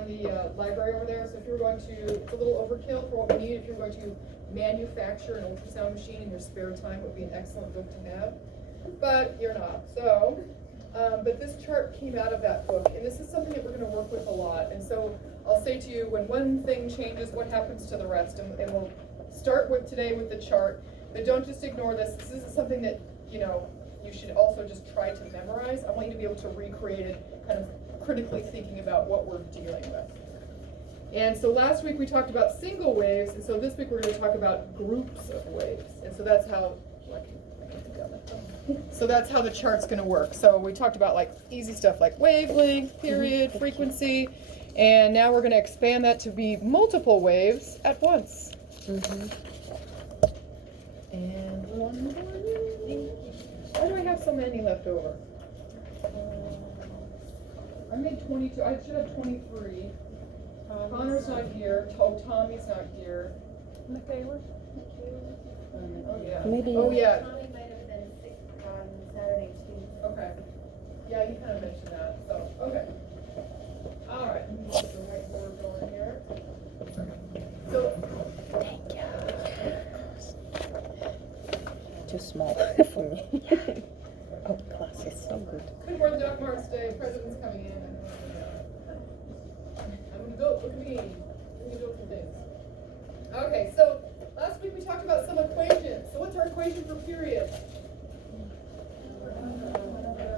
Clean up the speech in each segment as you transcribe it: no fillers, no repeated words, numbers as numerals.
on the library over there. So if you're going to, it's a little overkill for what we need. If you're going to manufacture an ultrasound machine in your spare time, it would be an excellent book to have. But you're not. So, but this chart came out of that book, and this is something that we're going to work with a lot. And so I'll say to you, when one thing changes, what happens to the rest? And we'll start with today with the chart. But don't just ignore this. This is something that, you should also just try to memorize. I want you to be able to recreate it, kind of critically thinking about what we're dealing with. And so last week we talked about single waves, and so this week we're going to talk about groups of waves. And so that's how, so that's how the chart's going to work. So we talked about like easy stuff like wavelength, period, frequency, and now we're going to expand that to be multiple waves at once. And one more. Why do I have so many left over? I made 22. I should have 23. Connor's not here. Tommy's not here. Michaela? Oh yeah. Maybe. Oh yeah. Tommy might have been sick on Saturday too. Okay. Yeah, you kind of mentioned that. So okay. All right. Let me get the whiteboard going here. So. Thank you. Too small for me. Oh, class is so good. Good morning, Doc Marks Day. President's coming in. I'm gonna go. Look at me. I'm gonna do some things. Okay, so last week we talked about some equations. So what's our equation for period?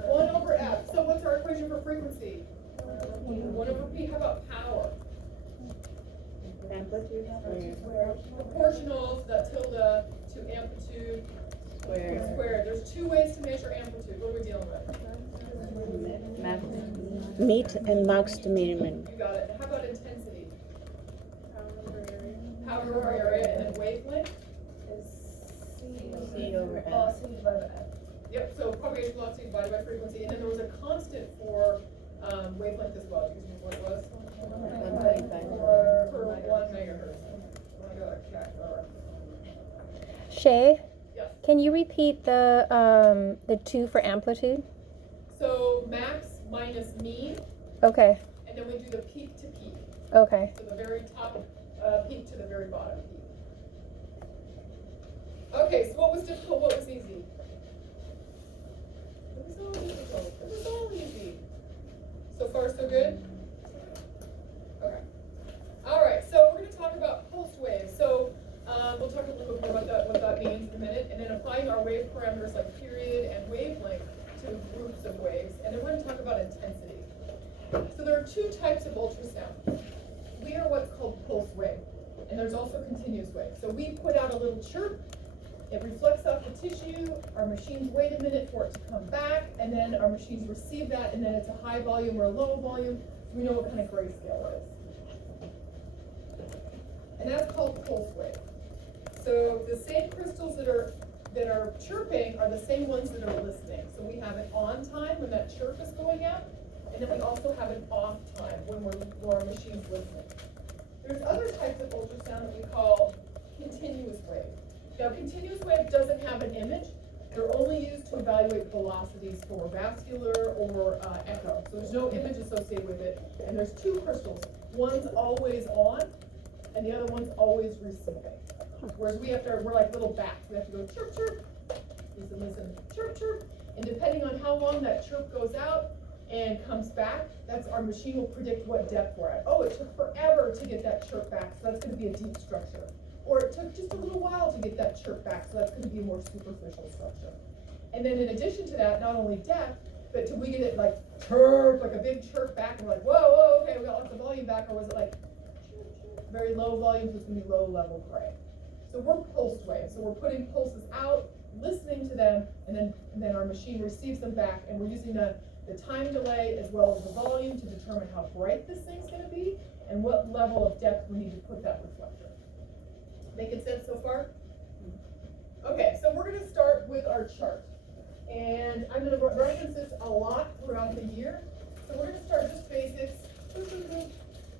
1 over F. So what's our equation for frequency? 1 over P. How about power? Amplitude. Proportional, the tilde, to amplitude squared. There's 2 ways to measure amplitude. What are we dealing with? Meet and max to minimum. You got it. How about intensity? Power over area, and then wavelength? C over F. Yep, so propagation velocity divided by frequency, and then there was a constant for wavelength as well. Do you remember what it was? For 1 megahertz. I got a cat. All right. Shea, Yes. can you repeat the 2 for amplitude? So max minus mean, Okay, and then we do the peak to peak. okay. So the very top peak to the very bottom peak. Okay, so what was difficult? What was easy? It was all difficult. It was all easy. So far, so good? Okay. All right, so we're going to talk about pulse waves. So we'll talk a little bit more about what that means in a minute, and then applying our wave parameters like period and wavelength to groups of waves, and then we're going to talk about intensity. So there are 2 types of ultrasound. We are what's called pulse wave, and there's also continuous wave. So we put out a little chirp, it reflects off the tissue, our machines wait a minute for it to come back, and then our machines receive that, and then it's a high volume or a low volume, so we know what kind of grayscale it is. And that's called pulse wave. So the same crystals that are chirping are the same ones that are listening. So we have an on time when that chirp is going out, and then we also have an off time when our machine's listening. There's other types of ultrasound that we call continuous wave. Now, continuous wave doesn't have an image. They're only used to evaluate velocities for vascular or echo. So there's no image associated with it. And there's 2 crystals. One's always on, and the other one's always receiving. Whereas we're like little bats. We have to go chirp, chirp, listen, chirp, chirp. And depending on how long that chirp goes out and comes back, that's our machine will predict what depth we're at. Oh, it took forever to get that chirp back, so that's going to be a deep structure. Or it took just a little while to get that chirp back, so that's going to be a more superficial structure. And then in addition to that, not only depth, but till we get it like chirp, like a big chirp back, and we're like, whoa, okay, we got lots of volume back, or was it like very low volume, so it's going to be low level gray. So we're pulsed waves, so we're putting pulses out, listening to them, and then our machine receives them back, and we're using the time delay as well as the volume to determine how bright this thing's going to be and what level of depth we need to put that reflector. Making sense so far? Okay, so we're going to start with our chart. And I'm going to reference this a lot throughout the year. So we're going to start just basics.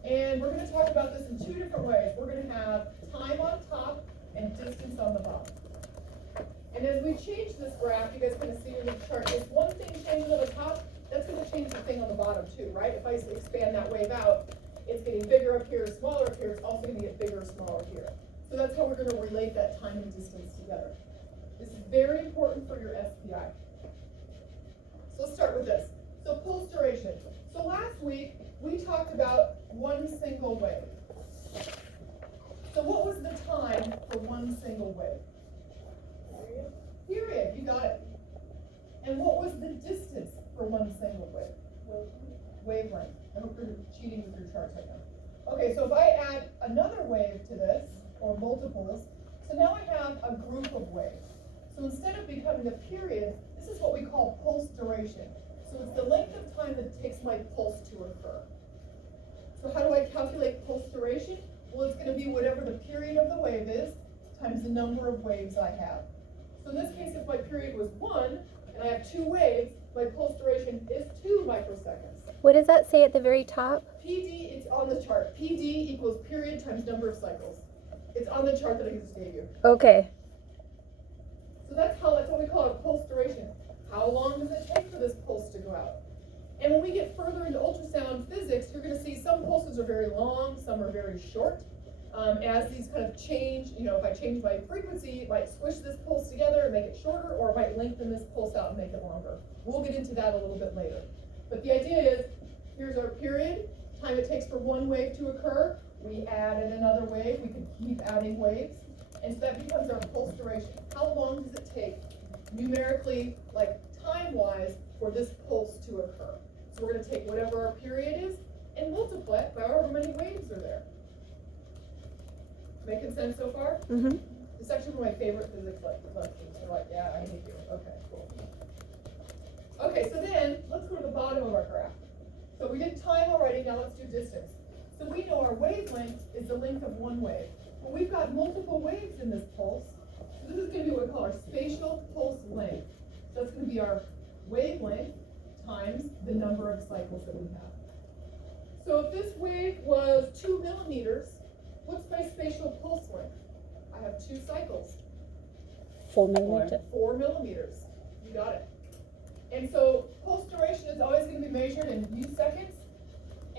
And we're going to talk about this in 2 different ways. We're going to have time on top and distance on the bottom. And as we change this graph, you guys kind of see in the chart, if one thing changes on the top, that's going to change the thing on the bottom too, right? If I expand that wave out, it's getting bigger up here, smaller up here, it's also gonna get bigger or smaller here. So that's how we're gonna relate that time and distance together. This is very important for your SPI. So let's start with this. So pulse duration. So last week, we talked about one single wave. So what was the time for one single wave? Period, you got it. And what was the distance for one single wave? Wavelength. I hope you're cheating with your charts right now. Okay, so if I add another wave to this, or multiples, so now I have a group of waves. So instead of becoming a period, this is what we call pulse duration. So it's the length of time that it takes my pulse to occur. So how do I calculate pulse duration? Well, it's going to be whatever the period of the wave is times the number of waves I have. So in this case, if my period was 1 and I have 2 waves, my pulse duration is 2 microseconds. What does that say at the very top? PD, it's on the chart. PD equals period times number of cycles. It's on the chart that I just gave you. Okay. So that's what we call a pulse duration. How long does it take for this pulse to go out? And when we get further into ultrasound physics, you're going to see some pulses are very long, some are very short. As these kind of change, if I change my frequency, it might squish this pulse together and make it shorter, or it might lengthen this pulse out and make it longer. We'll get into that a little bit later. But the idea is, here's our period, time it takes for one wave to occur. We added another wave, we can keep adding waves. And so that becomes our pulse duration. How long does it take, numerically, like time-wise, for this pulse to occur? So we're going to take whatever our period is and multiply it by however many waves are there. Making sense so far? Mm-hmm. It's actually one of my favorite physics lessons. They're like, yeah, I hate you. Okay, cool. Okay, so then let's go to the bottom of our graph. So we did time already, now let's do distance. So we know our wavelength is the length of one wave. But we've got multiple waves in this pulse. So this is going to be what we call our spatial pulse length. So that's going to be our wavelength times the number of cycles that we have. So if this wave was 2 millimeters, what's my spatial pulse length? I have 2 cycles. 4 millimeters. 4 millimeters. You got it. And so pulse duration is always going to be measured in seconds,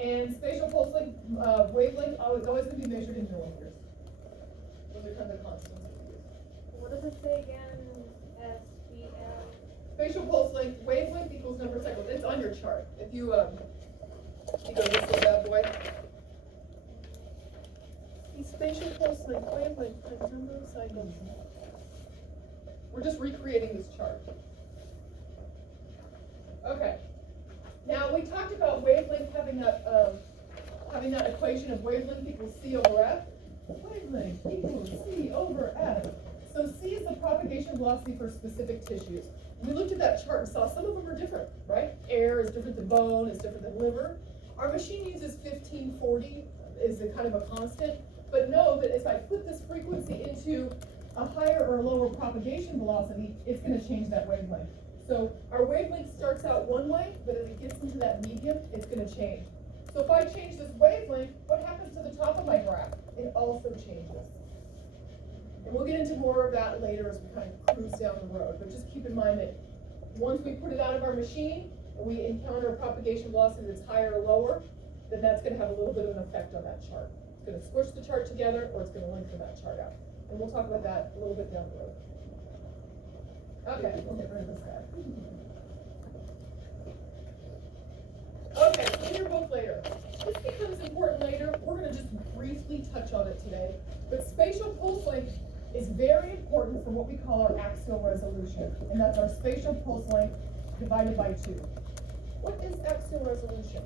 and spatial pulse length, wavelength is always going to be measured in millimeters. Those are kind of the constants that we use. What does it say again? SBM. Spatial pulse length, wavelength equals number of cycles. It's on your chart. If you go this little bad boy. The spatial pulse length, wavelength times number of cycles. We're just recreating this chart. Okay. Now we talked about wavelength having that equation of wavelength equals C over F. Wavelength equals C over F. So C is the propagation velocity for specific tissues. We looked at that chart and saw some of them are different, right? Air is different than bone, is different than liver. Our machine uses 1540 is a kind of a constant, but know that if I put this frequency into a higher or lower propagation velocity, it's going to change that wavelength. So our wavelength starts out one way, but as it gets into that medium, it's going to change. So if I change this wavelength, what happens to the top of my graph? It also changes. And we'll get into more of that later as we kind of cruise down the road. But just keep in mind that once we put it out of our machine, and we encounter a propagation velocity that's higher or lower, then that's going to have a little bit of an effect on that chart. It's going to squish the chart together, or it's going to lengthen that chart out. And we'll talk about that a little bit down the road. Okay, we'll get rid of this guy. Okay, so in your book later. This becomes important later. We're going to just briefly touch on it today. But spatial pulse length is very important for what we call our axial resolution. And that's our spatial pulse length divided by 2. What is axial resolution?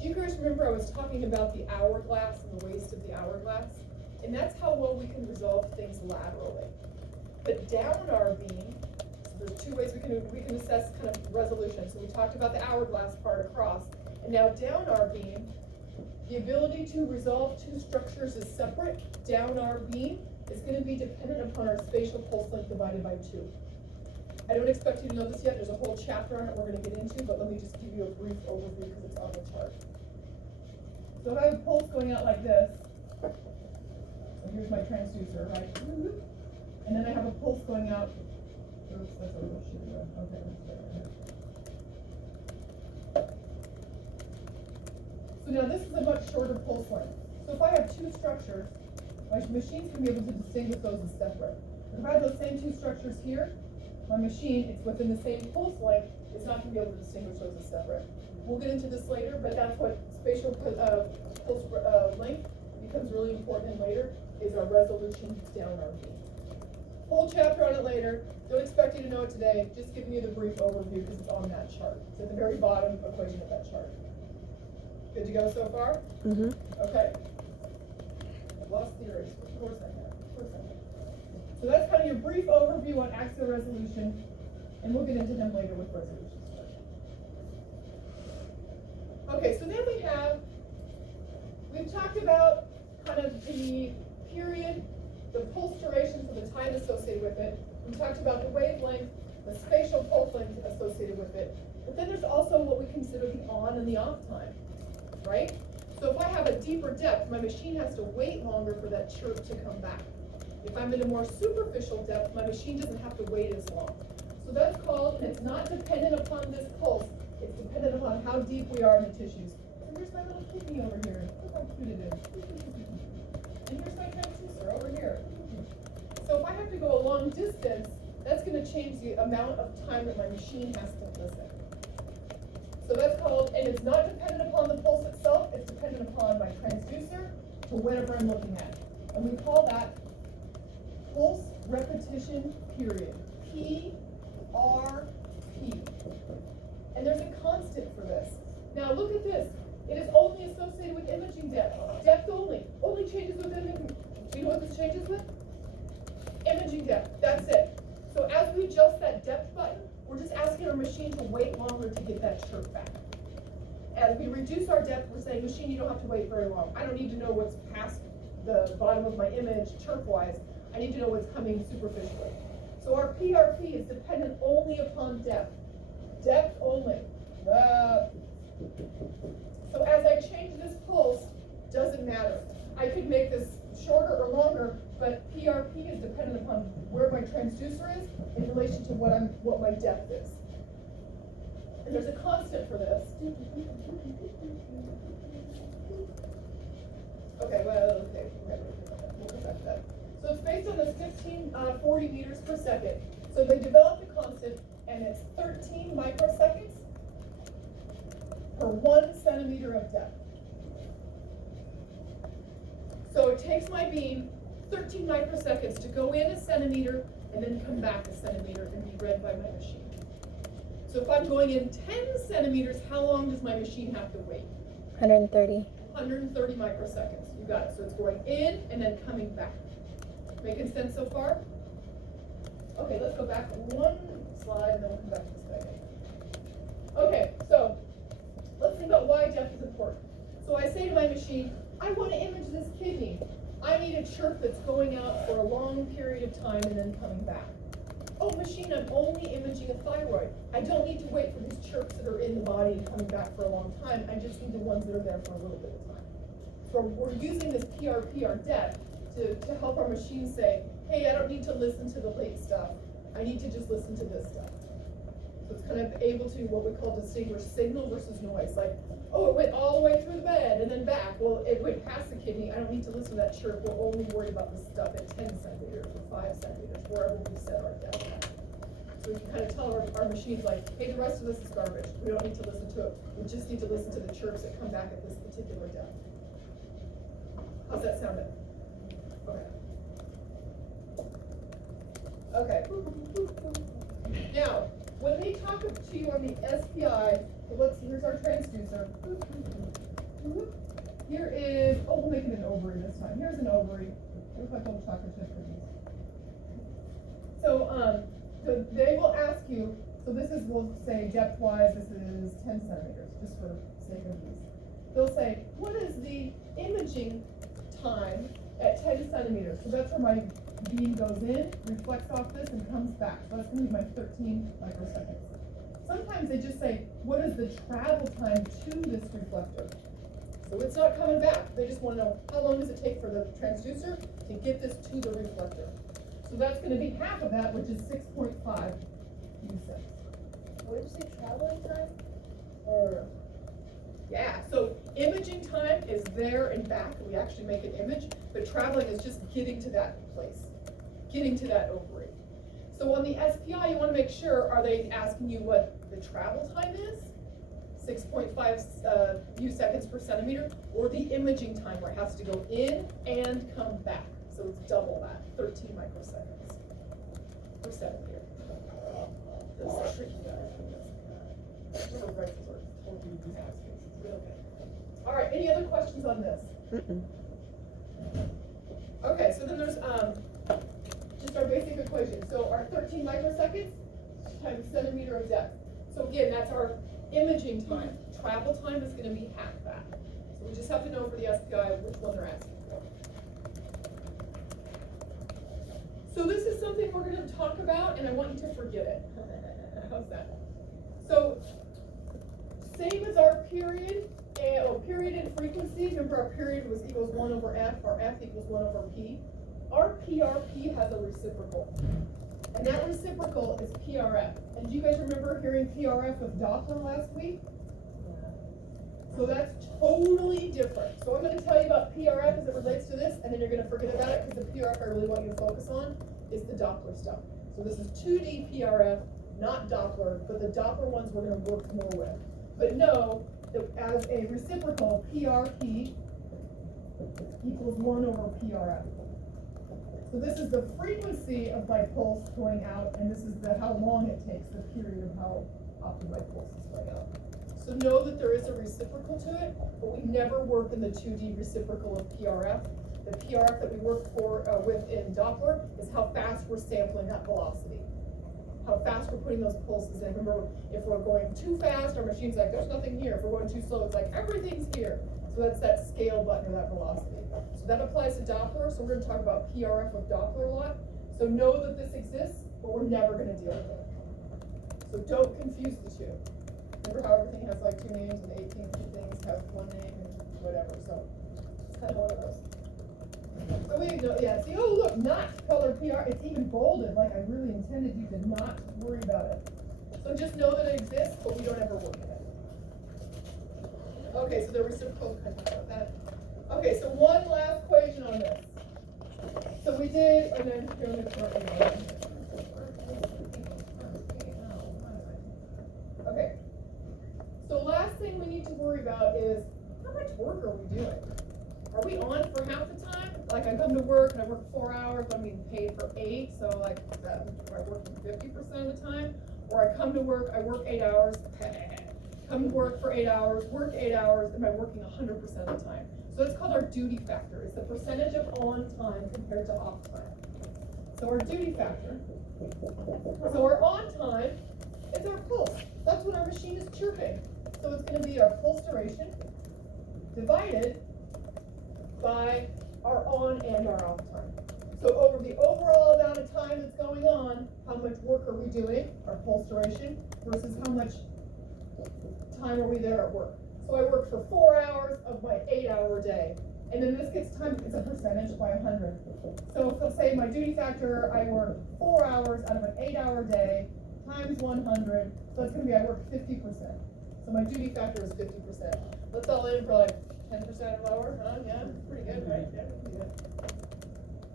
Do you guys remember I was talking about the hourglass and the waist of the hourglass? And that's how well we can resolve things laterally. But down our beam, there's 2 ways we can assess kind of resolution. So we talked about the hourglass part across, and now down our beam, the ability to resolve 2 structures as separate down our beam is going to be dependent upon our spatial pulse length divided by 2. I don't expect you to know this yet. There's a whole chapter on it we're going to get into, but let me just give you a brief overview because it's on the chart. So if I have a pulse going out like this, so here's my transducer, right? And then I have a pulse going out. Oops, that's a little shitty one. Okay, let's put it right here. So So now this is a much shorter pulse length. So if I have two structures, my machines can be able to distinguish those as separate. If I have those same two structures here, my machine, it's within the same pulse length, it's not going to be able to distinguish those as separate. We'll get into this later, but that's what spatial pulse length becomes really important in later, is our resolution down our V. Whole chapter on it later. Don't expect you to know it today, just giving you the brief overview because it's on that chart. It's at the very bottom equation of that chart. Good to go so far? Mm-hmm. Okay. I've lost theories. Of course I have. Of course I have. So that's kind of your brief overview on axial resolution, and we'll get into them later with resolution stuff. Okay, so then we've talked about kind of the period, the pulse duration, so the time associated with it. We talked about the wavelength, the spatial pulse length associated with it. But then there's also what we consider the on and the off time, right? So if I have a deeper depth, my machine has to wait longer for that chirp to come back. If I'm in a more superficial depth, my machine doesn't have to wait as long. So that's called, and it's not dependent upon this pulse, it's dependent upon how deep we are in the tissues. So here's my little kidney over here. Look how cute it is. And here's my transducer over here. So if I have to go a long distance, that's going to change the amount of time that my machine has to listen. So that's called, and it's not dependent upon the pulse itself, it's dependent upon my transducer to whatever I'm looking at. And we call that pulse repetition period, PRP. And there's a constant for this. Now look at this. It is only associated with imaging depth. Depth only. Only changes with imaging. Do you know what this changes with? Imaging depth. That's it. So as we adjust that depth button, we're just asking our machine to wait longer to get that chirp back. As we reduce our depth, we're saying, machine, you don't have to wait very long. I don't need to know what's past the bottom of my image chirp-wise. I need to know what's coming superficially. So our PRP is dependent only upon depth. Depth only. So as I change this pulse, doesn't matter. I could make this shorter or longer, but PRP is dependent upon where my transducer is in relation to what my depth is. And there's a constant for this. Okay, we'll come back to that. So it's based on this 1540 meters per second. So they developed a constant, and it's 13 microseconds per 1 centimeter of depth. So it takes my beam 13 microseconds to go in a centimeter and then come back a centimeter and be read by my machine. So if I'm going in 10 centimeters, how long does my machine have to wait? 130. 130 microseconds. You got it. So it's going in and then coming back. Making sense so far? Okay, let's go back one slide and then we'll come back to this guy. Okay, so let's think about why depth is important. So I say to my machine, I want to image this kidney. I need a chirp that's going out for a long period of time and then coming back. Oh, machine, I'm only imaging a thyroid. I don't need to wait for these chirps that are in the body and coming back for a long time. I just need the ones that are there for a little bit of time. So we're using this PRP, our depth, to help our machine say, hey, I don't need to listen to the late stuff. I need to just listen to this stuff. So it's kind of able to what we call distinguish signal versus noise. Like, oh, it went all the way through the bed and then back. Well, it went past the kidney. I don't need to listen to that chirp. We're only worried about the stuff at 10 centimeters or 5 centimeters, wherever we set our depth at. So we can kind of tell our machines like, hey, the rest of this is garbage. We don't need to listen to it. We just need to listen to the chirps that come back at this particular depth. How's that sounding? Okay. Okay. Now, when we talk to you on the SPI, here's our transducer. Here is, we'll make it an ovary this time. Here's an ovary. Here's my little chocolate chip cookies. So, they will ask you, so this is, we'll say depth-wise, this is 10 centimeters, just for sake of these. They'll say, what is the imaging time at 10 centimeters? So that's where my beam goes in, reflects off this, and comes back. So that's going to be my 13 microseconds. Sometimes they just say, what is the travel time to this reflector? So it's not coming back. They just want to know, how long does it take for the transducer to get this to the reflector? So that's going to be half of that, which is 6.5 U6. What did you say, traveling time? Or, yeah, so imaging there and back, and we actually make an image, but traveling is just getting to that place, getting to that ovary. So on the SPI, you want to make sure, are they asking you what the travel time is? 6.5 few seconds per centimeter, or the imaging time where it has to go in and come back. So it's double that, 13 microseconds per centimeter. This is tricky guy. Remember, Bryce has already told you these aspects. Okay. All right, any other questions on this? Okay, so then there's just our basic equation. So our 13 microseconds times centimeter of depth. So again, that's our imaging time. Travel time is going to be half that. So we just have to know for the SPI which one they're asking for. So this is something we're going to talk about, and I want you to forget it. How's that? So same as our period, period and frequency. Remember, our period was equals 1 over F, our F equals 1 over P. Our PRP has a reciprocal, and that reciprocal is PRF. And do you guys remember hearing PRF with Doppler last week? So that's totally different. So I'm going to tell you about PRF as it relates to this, and then you're going to forget about it, because the PRF I really want you to focus on is the Doppler stuff. So this is 2D PRF, not Doppler, but the Doppler ones we're going to work more with. But know that as a reciprocal, PRP equals 1 over PRF. So this is the frequency of my pulse going out, and this is how long it takes, the period of how often my pulse is going out. So know that there is a reciprocal to it, but we never work in the 2D reciprocal of PRF. The PRF that we work with in Doppler is how fast we're sampling that velocity, how fast we're putting those pulses in. Remember, if we're going too fast, our machine's like, there's nothing here. If we're going too slow, it's like, everything's here. So that's that scale button or that velocity. So that applies to Doppler, so we're going to talk about PRF with Doppler a lot. So know that this exists, but we're never going to deal with it. So don't confuse the two. Remember how everything has like 2 names, and 18 things have 1 name and whatever, so it's kind of one of those. So we know, yeah, see, oh look, not color PR, it's even bolded, like I really intended you to not worry about it. So just know that it exists, but we don't ever work in it. Okay, so the reciprocal, kind of talk about that. Okay, so one last equation on this. So we did, and then here, let me start again. Okay. So last thing we need to worry about is how much work are we doing? Are we on for half the time? Like I come to work and I work 4 hours, I'm being paid for 8, so like that, I work 50% of the time. Or I come to work, I work 8 hours, come to work for 8 hours, work 8 hours, and I'm working 100% of the time. So it's called our duty factor. It's the percentage of on time compared to off time. So our duty factor, so our on time, it's our pulse. That's when our machine is chirping. So it's going to be our pulse duration divided by our on and our off time. So over the overall amount of time that's going on, how much work are we doing, our pulse duration, versus how much time are we there at work. So I work for 4 hours of my 8-hour day. And then this gets times, it's a percentage by 100. So if, let's say my duty factor, I work 4 hours out of an 8-hour day, times 100, so it's going to be I work 50%. So my duty factor is 50%. Let's all in for like 10% lower. Yeah, pretty good, right? Yeah, pretty good.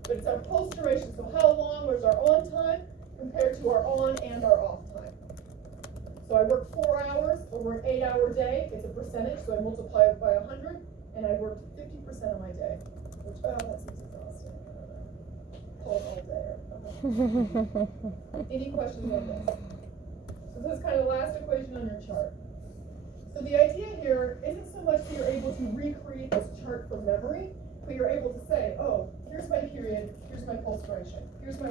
But it's our pulse duration. So how long was our on time compared to our on and our off time? So I work 4 hours over an 8-hour day. It's a percentage, so I multiply it by 100, and I worked 50% of my day. Which, oh, that seems exhausting. I don't know. Pull all day. Any questions on this? So this is kind of the last equation on your chart. So the idea here isn't so much that you're able to recreate this chart from memory, but you're able to say, oh, here's my period, here's my pulse duration, here's my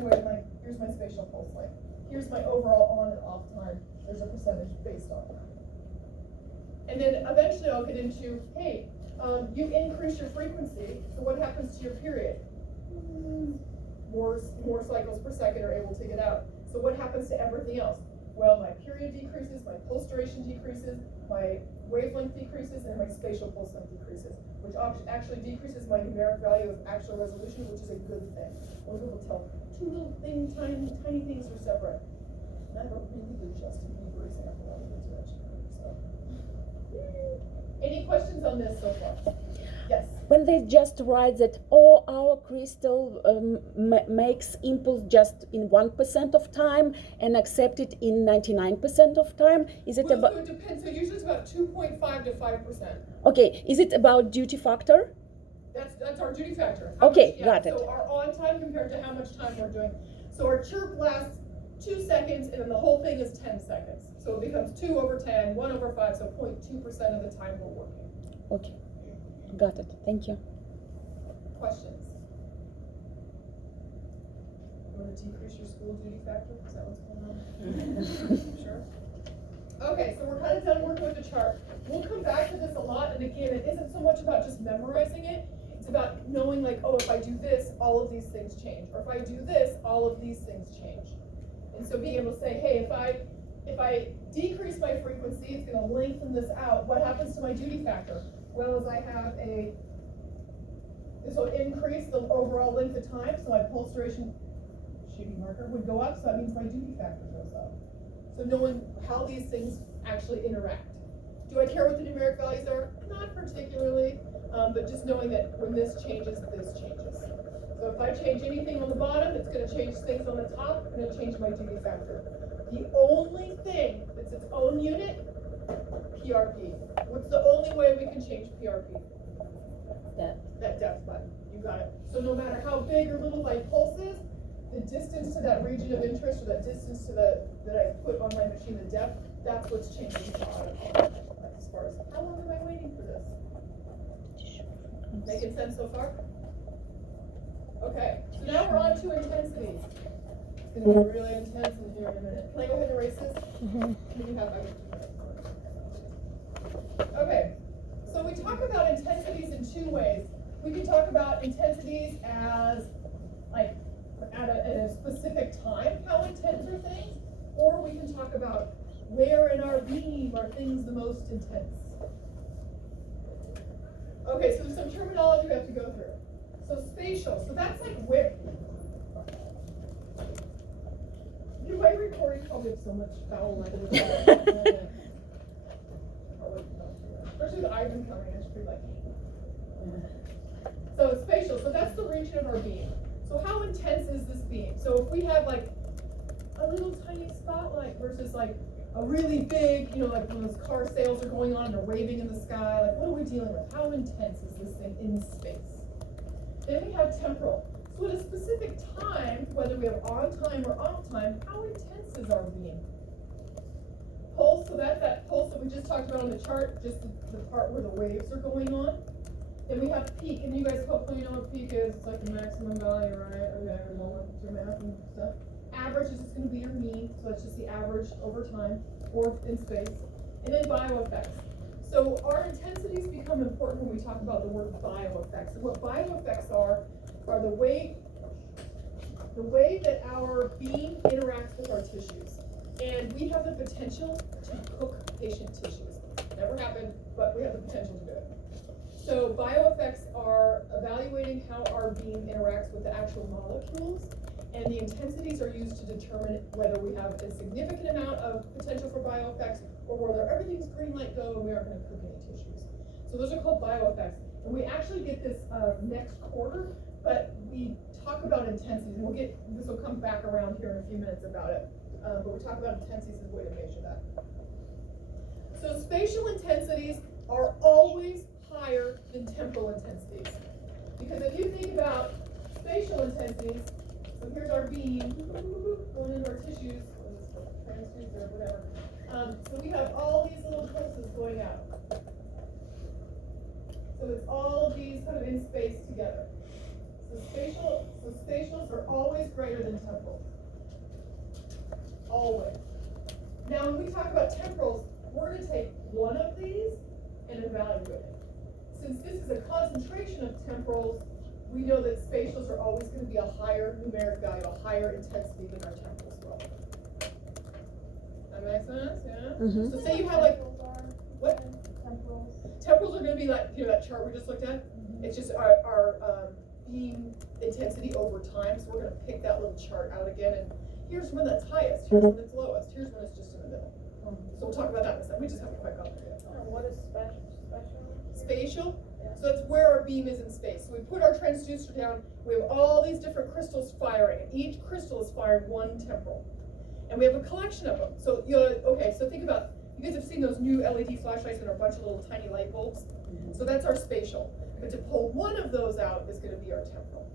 here's my spatial pulse length, here's my overall on and off time. There's a percentage based on that. And then eventually I'll get into, hey, you increase your frequency, so what happens to your period? More cycles per second are able to get out. So what happens to everything else? Well, my period decreases, my pulse duration decreases, my wavelength decreases, and my spatial pulse length decreases, which actually decreases my numeric value of actual resolution, which is a good thing. When people tell 2 little things, tiny things are separate. And I have a really good Justin Bieber example I'll get to that. So. Any questions on this so far? Yes. when they just write that, oh, our crystal makes impulse just in 1% of time and accept it in 99% of time, is it Well, about? so it depends. So usually it's about 2.5 to 5%. Okay, is it about duty factor? That's our duty factor. Okay, got it. So our on time compared to how much time we're doing. So our chirp lasts 2 seconds, and then the whole thing is 10 seconds. So it becomes 2 over 10, 1 over 5, so 0.2% of the time we're working. Okay, got it. Thank you. Questions? You want to decrease your school duty factor? Is that what's going on? Sure. Okay, so we're kind of done working with the chart. We'll come back to this a lot, and again, it isn't so much about just memorizing it. It's about knowing, like, oh, if I do this, all of these things change. Or if I do this, all of these things change. And so being able to say, hey, if I decrease my frequency, it's going to lengthen this out. What happens to my duty factor? Well, as I have this will increase the overall length of time, so my pulse duration shading marker would go up, so that means my duty factor goes up. So knowing how these things actually interact. Do I care what the numeric values are? Not particularly, but just knowing that when this changes, this changes. So if I change anything on the bottom, it's going to change things on the top, and it'll change my duty factor. The only thing that's its own unit, PRP. What's the only way we can change PRP? That depth button. You got it. So no matter how big or little my pulse is, the distance to that region of interest, or that distance to that I put on my machine, the depth, that's what's changing the auto. As far as how long am I waiting for this? Making sense so far? Okay, so now we're on to intensities. It's going to be really intense in here in a minute. Can I go ahead and erase this? Can you have Okay, so we talk about intensities in 2 ways. We can talk about intensities as like at a specific time, how intense are things, or we can talk about where in our beam are things the most intense. Okay, so there's some terminology we have to go through. So spatial, so that's like where. My recording probably have so much foul language. Especially with Ivan coming, I should be like. So spatial, so that's the region of our beam. So how intense is this beam? So if we have like a little tiny spotlight versus like a really big, like when those car sales are going on and they're waving in the sky, like what are we dealing with? How intense is this thing in space? Then we have temporal. So at a specific time, whether we have on time or off time, how intense is our beam? Pulse, so that's that pulse that we just talked about on the chart, just the part where the waves are going on. Then we have peak, and you guys hopefully know what peak is. It's like the maximum value, right? Okay, we're going through math and stuff. Average is just going to be your mean, so it's just the average over time or in space. And then bioeffects. So our intensities become important when we talk about the word bioeffects. And what bioeffects are the way that our beam interacts with our tissues. And we have the potential to cook patient tissues. Never happened, but we have the potential to do it. So bioeffects are evaluating how our beam interacts with the actual molecules, and the intensities are used to determine whether we have a significant amount of potential for bioeffects or whether everything's green light go and we aren't going to cook any tissues. So those are called bioeffects. And we actually get this next quarter, but we talk about intensities, and this will come back around here in a few minutes about it. But we talk about intensities as a way to measure that. So spatial intensities are always higher than temporal intensities. Because if you think about spatial intensities, so here's our beam going into our tissues, or whatever. So we have all these little pulses going out. So it's all of these kind of in space together. So spatials are always greater than temporals. Always. Now when we talk about temporals, we're going to take one of these and evaluate it. Since this is a concentration of temporals, we know that spatials are always going to be a higher numeric value, a higher intensity than our temporals will. That makes sense? Yeah? Mm-hmm. So say you have like, what? Temporals. Temporals are going to be like, that chart we just looked at? Mm-hmm. It's just our beam intensity over time. So we're going to pick that little chart out again. And here's when that's highest, here's when it's lowest, here's when it's just in the middle. So we'll talk about that in a second. We just haven't quite gone through yet. What is special? Spatial So that's where our beam is in space. So we put our transducer down, we have all these different crystals firing, and each crystal is firing one temporal. And we have a collection of them. So so think about, you guys have seen those new LED flashlights that are a bunch of little tiny light bulbs? So that's our spatial. But to pull one of those out is going to be our temporal.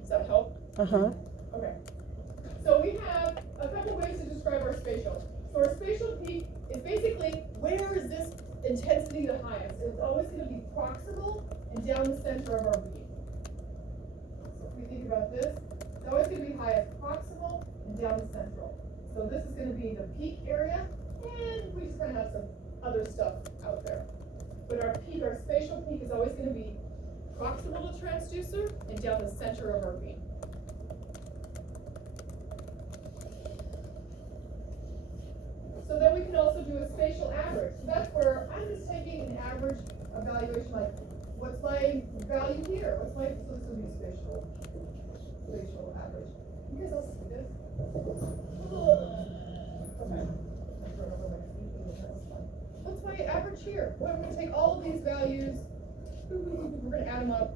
Does that help? Uh-huh. Okay. So we have a couple ways to describe our spatial. So our spatial peak is basically, where is this intensity the highest? It's always going to be proximal and down the center of our beam. So if we think about this, it's always going to be highest proximal and down the central. So this is going to be the peak area, and we just kind of have some other stuff out there. But our spatial peak is always going to be proximal to transducer and down the center of our beam. So then we can also do a spatial average. So that's where I'm just taking an average evaluation, like, what's my value here? So this will be spatial average. You guys all see this? Okay. What's my average here? Well, I'm going to take all of these values, we're going to add them up,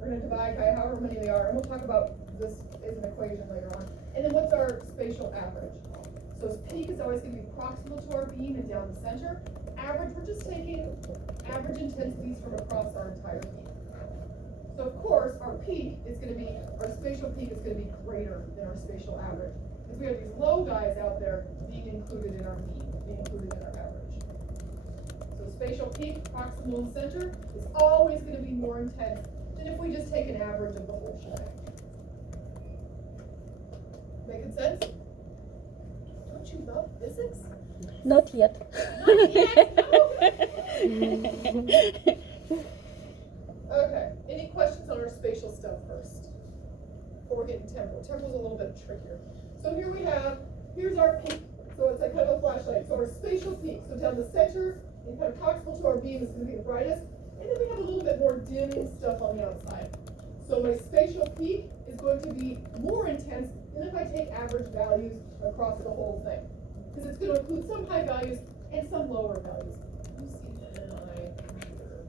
we're going to divide by however many they are, and we'll talk about this as an equation later on. And then what's our spatial average? So peak is always going to be proximal to our beam and down the center. Average, we're just taking average intensities from across our entire beam. So of course, our spatial peak is going to be greater than our spatial average. Because we have these low guys out there being included in our beam, being included in our average. So spatial peak, proximal and center, is always going to be more intense than if we just take an average of the whole shebang. Making sense? Don't you love physics? Not yet. Not yet? Okay, any questions on our spatial stuff first? Before we're getting temporal. Temporal's a little bit trickier. So here's our peak. So it's like kind of a flashlight. So our spatial peak, so down the center, and kind of proximal to our beam is going to be the brightest. And then we have a little bit more dim stuff on the outside. So my spatial peak is going to be more intense than if I take average values across the whole thing. Because it's going to include some high values and some lower values. You see that in my computer.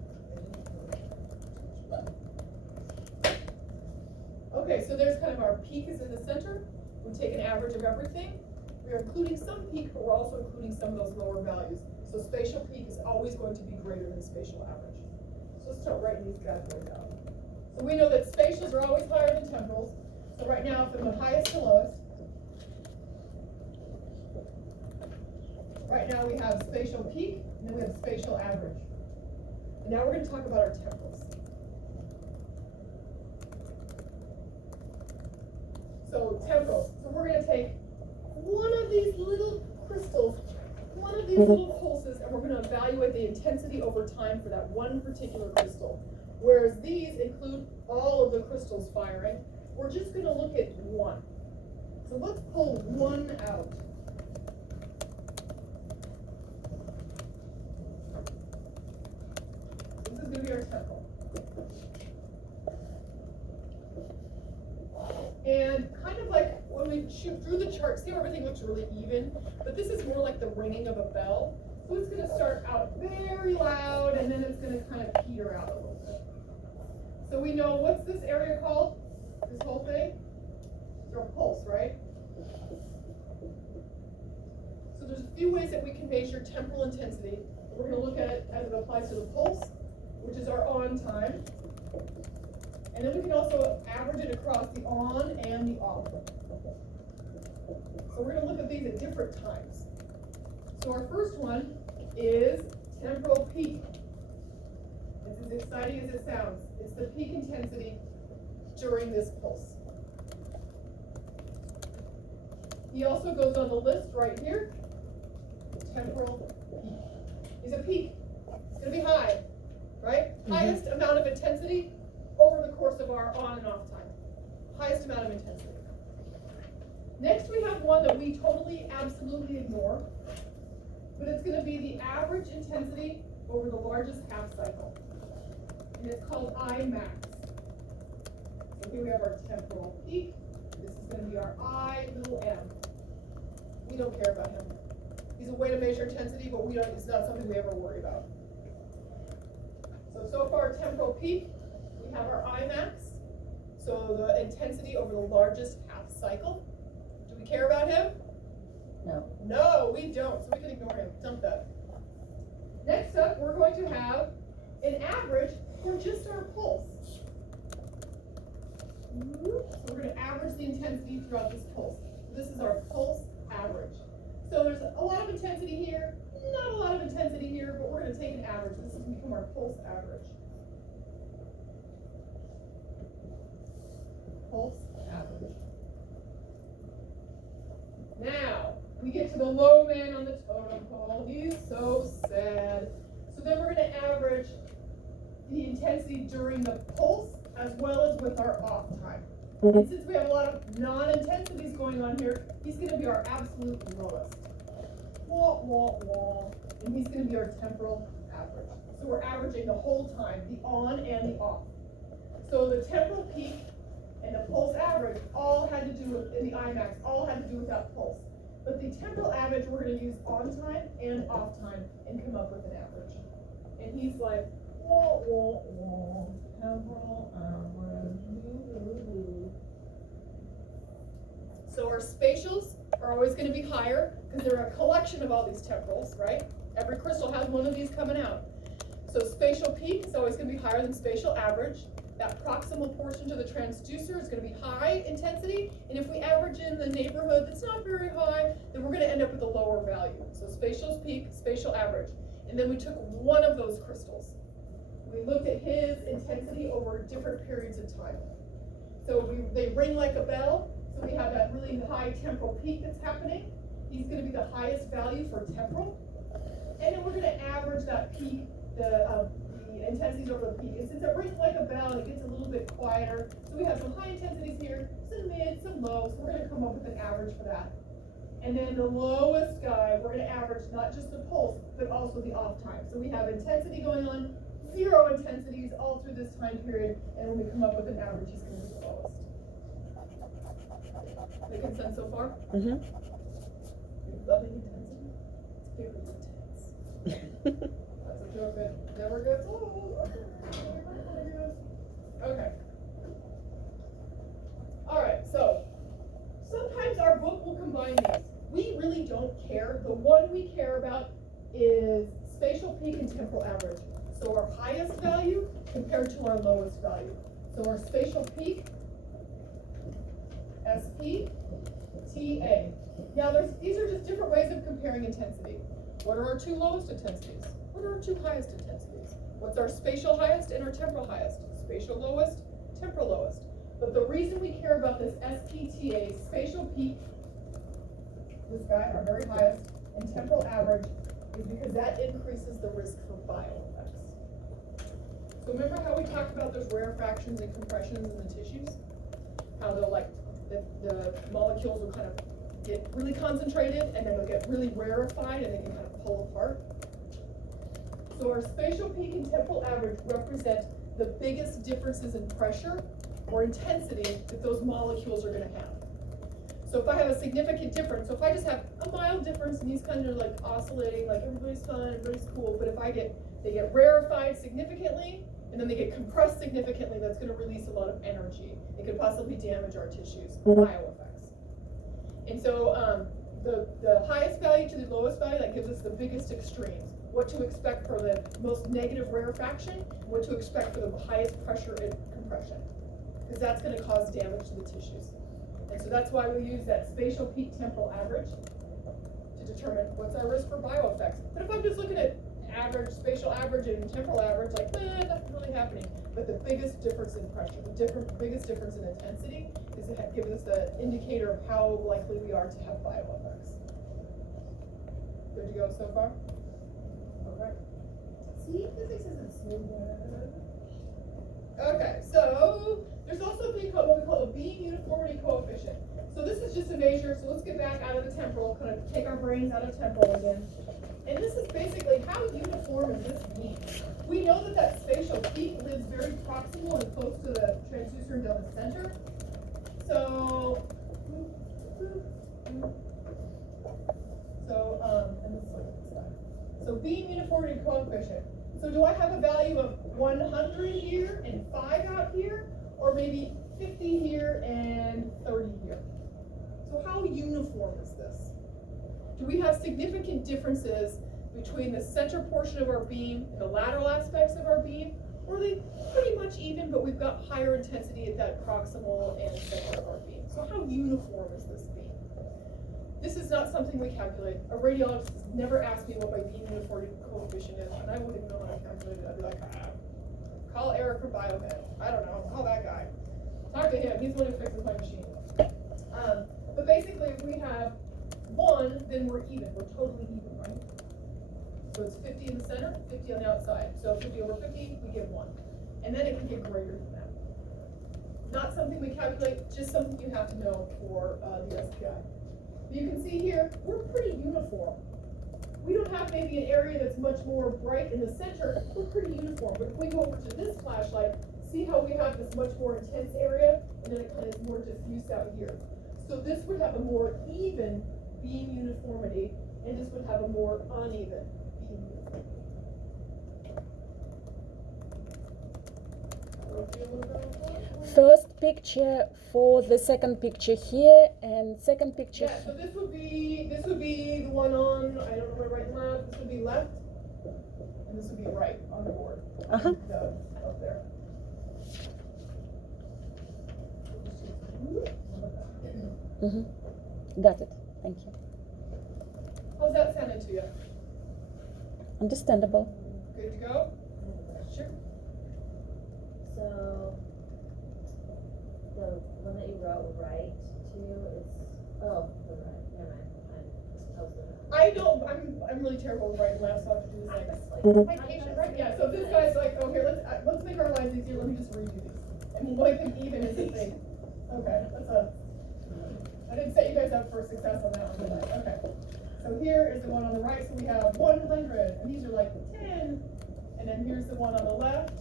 Okay, so there's kind of our peak is in the center. We take an average of everything. We're including some peak, but we're also including some of those lower values. So spatial peak is always going to be greater than spatial average. So let's start writing these bad boys out. So we know that spatials are always higher than temporals. So right now, from the highest to lowest, right now we have spatial peak, and then we have spatial average. And now we're going to talk about our temporals. So temporals. So we're going to take one of these little crystals, one of these little pulses, and we're going to evaluate the intensity over time for that one particular crystal. Whereas these include all of the crystals firing, we're just going to look at one. So let's pull one out. This is going to be our temporal. And kind of like when we shoot through the chart, see how everything looks really even, but this is more like the ringing of a bell. So it's going to start out very loud, and then it's going to kind of peter out a little bit. So we know, what's this area called? This whole thing? It's our pulse, right? So there's a few ways that we can measure temporal intensity. We're going to look at it as it applies to the pulse, which is our on time. And then we can also average it across the on and the off. So we're going to look at these at different times. So our first one is temporal peak. It's as exciting as it sounds. It's the peak intensity during this pulse. He also goes on the list right here. Temporal peak. Is a peak. It's going to be high, right? Mm-hmm. Highest amount of intensity over the course of our on and off time. Highest amount of intensity. Next we have one that we totally, absolutely ignore, but it's going to be the average intensity over the largest half cycle. And it's called I max. So here we have our temporal peak. This is going to be our I little m. We don't care about him. He's a way to measure intensity, but it's not something we ever worry about. so far temporal peak, we have our Imax. So the intensity over the largest half cycle. Do we care about him? No. No, we don't, so we can ignore him, dump that. Next up, we're going to have an average for just our pulse. So we're going to average the intensity throughout this pulse. This is our pulse average. So there's a lot of intensity here, not a lot of intensity here, but we're going to take an average. This is going to become our pulse average. Pulse average. Now, we get to the low man on the totem pole. He's so sad. So then we're going to average the intensity during the pulse as well as with our off time. And since we have a lot of non-intensities going on here, he's going to be our absolute lowest. Wah, wah, wah. And he's going to be our temporal average. So we're averaging the whole time, the on and the off. So the temporal peak and the pulse average all had to do with, in the IMAX, all had to do with that pulse. But the temporal average, we're going to use on time and off time and come up with an average. And he's like, wah, wah, wah, temporal average. So our spatials are always going to be higher because they're a collection of all these temporals, right? Every crystal has one of these coming out. So spatial peak is always going to be higher than spatial average. That proximal portion to the transducer is going to be high intensity, and if we average in the neighborhood that's not very high, then we're going to end up with a lower value. So spatial's peak, spatial average. And then we took one of those crystals. We looked at his intensity over different periods of time. So they ring like a bell, so we have that really high temporal peak that's happening. He's going to be the highest value for temporal. And then we're going to average that peak, the intensities over the peak. And since it rings like a bell, it gets a little bit quieter. So we have some high intensities here, some mid, some low. So we're going to come up with an average for that. And then the lowest guy, we're going to average not just the pulse, but also the off time. So we have intensity going on, 0 intensities all through this time period. And when we come up with an average, he's going to be the lowest. Making sense so far? Mm-hmm. Loving intensity. It's very intense. That's a joke that never gets old. Okay. Alright, so sometimes our book will combine these. We really don't care. The one we care about is spatial peak and temporal average. So our highest value compared to our lowest value. So our spatial peak, SP, TA. Now these are just different ways of comparing intensity. What are our two lowest intensities? What are our two highest intensities? What's our spatial highest and our temporal highest? Spatial lowest, temporal lowest. But the reason we care about this SPTA, spatial peak, this guy, our very highest, and temporal average, is because that increases the risk for bioeffects. So remember how we talked about those rarefactions and compressions in the tissues? How they'll the molecules will kind of get really concentrated and then they'll get really rarefied and they can kind of pull apart. So our spatial peak and temporal average represent the biggest differences in pressure or intensity that those molecules are going to have. So if I have a significant difference, so if I just have a mild difference and these kind of like oscillating, like everybody's fine, everybody's cool, but if they get rarefied significantly and then they get compressed significantly, that's going to release a lot of energy. It could possibly damage our tissues, bioeffects. And so the highest value to the lowest value, that gives us the biggest extremes. What to expect for the most negative rarefaction, what to expect for the highest pressure and compression. Because that's going to cause damage to the tissues. And so that's why we use that spatial peak temporal average to determine what's our risk for bioeffects. But if I'm just looking at average, spatial average and temporal average, like, nothing really happening. But the biggest difference in pressure, the biggest difference in intensity is it gives us the indicator of how likely we are to have bioeffects. Good to go so far? Okay. See, physics isn't so bad. Okay, so there's also a thing called what we call the beam uniformity coefficient. So this is just a measure, so let's get back out of the temporal, kind of take our brains out of temporal again. And this is basically how uniform is this beam? We know that spatial peak lives very proximal and close to the transducer and down the center. So, and let's look at this guy. So beam uniformity coefficient. So do I have a value of 100 here and 5 out here? Or maybe 50 here and 30 here? So how uniform is this? Do we have significant differences between the center portion of our beam and the lateral aspects of our beam? Or are they pretty much even, but we've got higher intensity at that proximal and center of our beam? So how uniform is this beam? This is not something we calculate. A radiologist has never asked me what my beam uniformity coefficient is, and I wouldn't even know how to calculate it. I'd be like, call Eric from Biomed. I don't know, call that guy. Talk to him, he's the one who fixes my machine. But basically, if we have 1, then we're even. We're totally even, right? So it's 50 in the center, 50 on the outside. So 50 over 50, we get 1. And then it can get greater than that. Not something we calculate, just something you have to know for the SPI. You can see here, we're pretty uniform. We don't have maybe an area that's much more bright in the center, we're pretty uniform. But if we go over to this flashlight, see how we have this much more intense area, and then it kind of is more diffused out here. So this would have a more even beam uniformity, and this would have a more uneven beam uniformity. First picture for the second picture here, and second picture. Yeah, so this would be the one on, I don't know where right and left. This would be left, and this would be right on the board. Uh-huh. Up there. Mm-hmm. Got it. Thank you. How's that sounding to you? Understandable. Good to go? Sure. So, the one that you wrote right to is, oh, the right, never mind. I don't, I'm really terrible with right and left, so I have to do this like, patient, right? Yeah, so this guy's like, oh, here, let's make our lives easier, let me just redo these. And make them even is the thing. Okay, I didn't set you guys up for success on that one, did I? Okay. So here is the one on the right, so we have 100, and these are like 10. And then here's the one on the left.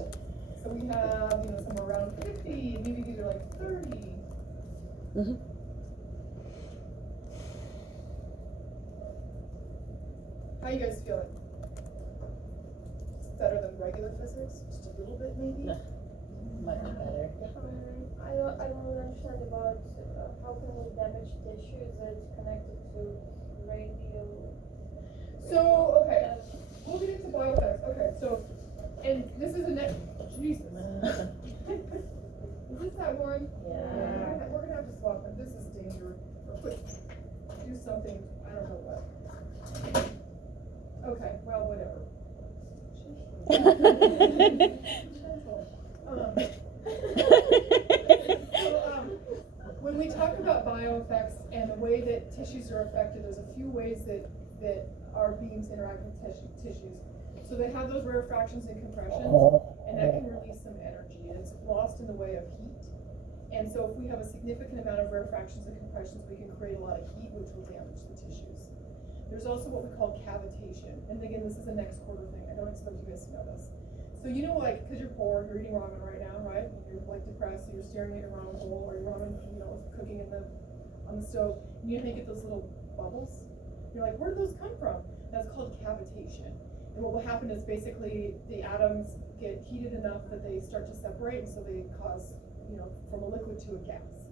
So we have, somewhere around 50, maybe these are like 30. Mm-hmm. How you guys feeling? Better than regular physics? Just a little bit, maybe? No. Much better. I don't really understand about how can we damage tissues that's connected to radio. So, okay, we'll get into bioeffects. Okay, so, and this is a next, Jesus. Is this that one? Yeah. We're gonna have to swap them. This is dangerous. Or put, do something, I don't know what. Okay, well, whatever. When we talk about bioeffects and the way that tissues are affected, there's a few ways that our beams interact with tissues. So they have those rarefactions and compressions, and that can release some energy. And it's lost in the way of heat. And so if we have a significant amount of rarefactions and compressions, we can create a lot of heat, which will damage the tissues. There's also what we call cavitation. And again, this is a next quarter thing. I don't expect you guys to know this. So like, because you're poor, you're eating ramen right now, right? You're like depressed, so you're staring at your ramen bowl or your ramen, cooking on the stove, and you get those little bubbles. You're like, where do those come from? That's called cavitation. And what will happen is basically the atoms get heated enough that they start to separate, and so they cause, from a liquid to a gas.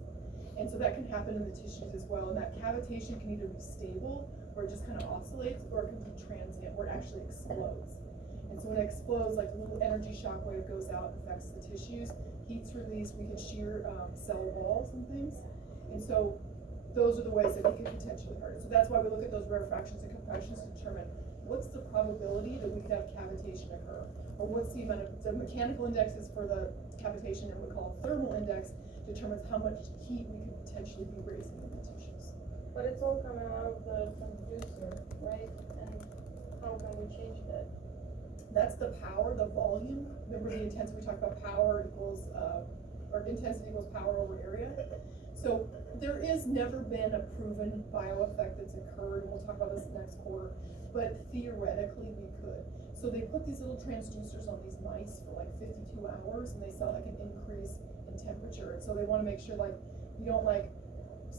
And so that can happen in the tissues as well. And that cavitation can either be stable, where it just kind of oscillates, or it can be transient, where it actually explodes. And so when it explodes, like a little energy shock wave goes out, affects the tissues, heat's released, we can shear cell walls and things. And so those are the ways that we can potentially hurt it. So that's why we look at those rarefactions and compressions to determine what's the probability that we could have cavitation occur, or what's the amount of, the mechanical index is for the cavitation, and we call thermal index determines how much heat we could potentially be raising in the tissues. But it's all coming out of the transducer, right? And how can we change that? That's the power, the volume. Remember the intensity, we talked about power equals, or intensity equals power over area. So there is never been a proven bioeffect that's occurred, and we'll talk about this next quarter, but theoretically we could. So they put these little transducers on these mice for like 52 hours, and they saw like an increase in temperature. And so they want to make sure like you don't like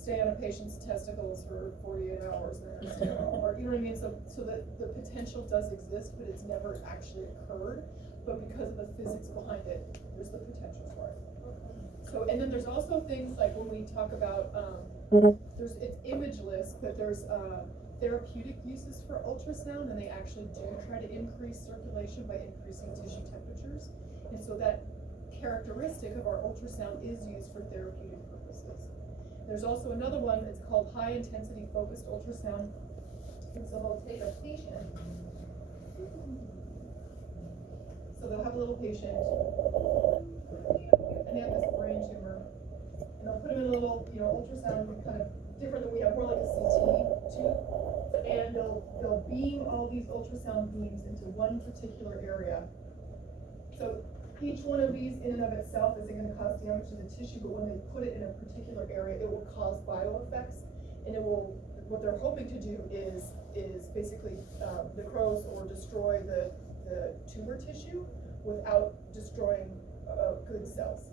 stay on a patient's testicles for 48 hours, and then or you know what I mean? So that the potential does exist, but it's never actually occurred. But because of the physics behind it, there's the potential for it. So, and then there's also things like when we talk about, it's imageless, but there's therapeutic uses for ultrasound, and they actually do try to increase circulation by increasing tissue temperatures. And so that characteristic of our ultrasound is used for therapeutic purposes. There's also another one, it's called high intensity focused ultrasound. And so they'll take a patient, so they'll have a little patient, and they have this brain tumor, and they'll put them in a little, ultrasound kind of different than we have, more like a CT tube, and they'll beam all these ultrasound beams into one particular area. So each one of these in and of itself isn't going to cause damage to the tissue, but when they put it in a particular area, it will cause bioeffects, and it will, what they're hoping to do is basically necrose or destroy the tumor tissue without destroying good cells.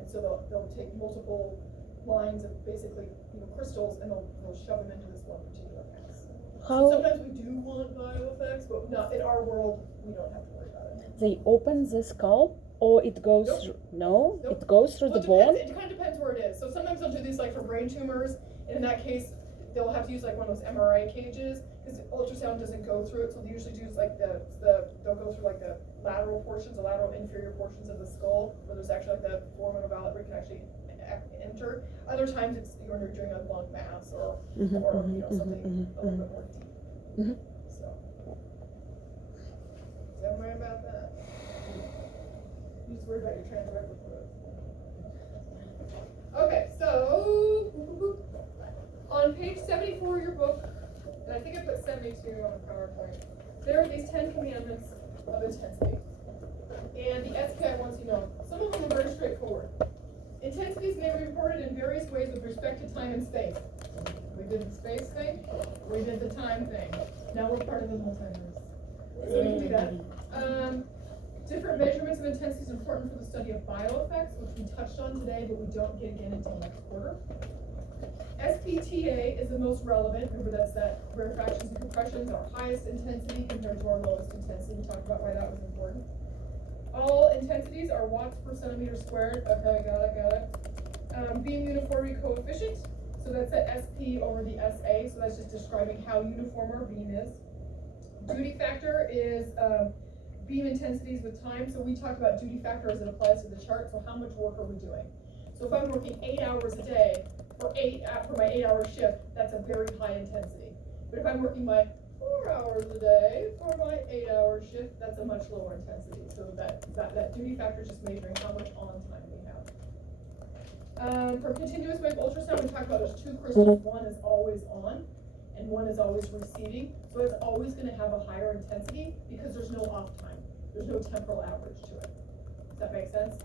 And so they'll take multiple lines of basically crystals, and they'll shove them into this one particular pass. So sometimes we do want bioeffects, but not in our world. We don't have to worry about it. They open the skull, or it goes Nope. through? No, Nope. it goes through Well, the bone. it kind of depends where it is. So sometimes they'll do these like for brain tumors, and in that case, they'll have to use like one of those MRI cages because ultrasound doesn't go through it. So they usually do like they'll go through like the lateral portions, the lateral inferior portions of the skull, where there's actually like the foramen ovale where you can actually enter. Other times it's when you're doing a lung mass or something a little bit more deep. So don't worry about that. You just worry about your transrectal fluid. Okay, so on page 74 of your book, and I think I put 72 on the PowerPoint, there are these 10 commandments of intensity. And the SPI wants you to know, some of them are very straightforward. Intensities may be reported in various ways with respect to time and space. We did the space thing, we did the time thing. Now we're part of the multiverse. So we can do that. Different measurements of intensity is important for the study of bioeffects, which we touched on today, but we don't get again until next quarter. SPTA is the most relevant. Remember, that's that rarefactions and compressions, our highest intensity compared to our lowest intensity. We talked about why that was important. All intensities are watts per centimeter squared. Okay, got it. Beam uniformity coefficient. So that's the SP over the SA. So that's just describing how uniform our beam is. Duty factor is beam intensities with time. So we talked about duty factor as it applies to the chart. So how much work are we doing? So if I'm working 8 hours a day for my 8-hour shift, that's a very high intensity. But if I'm working my 4 hours a day for my 8-hour shift, that's a much lower intensity. So that duty factor is just measuring how much on time we have. For continuous wave ultrasound, we talked about there's two crystals. One is always on, and one is always receiving. So it's always going to have a higher intensity because there's no off time. There's no temporal average to it. Does that make sense?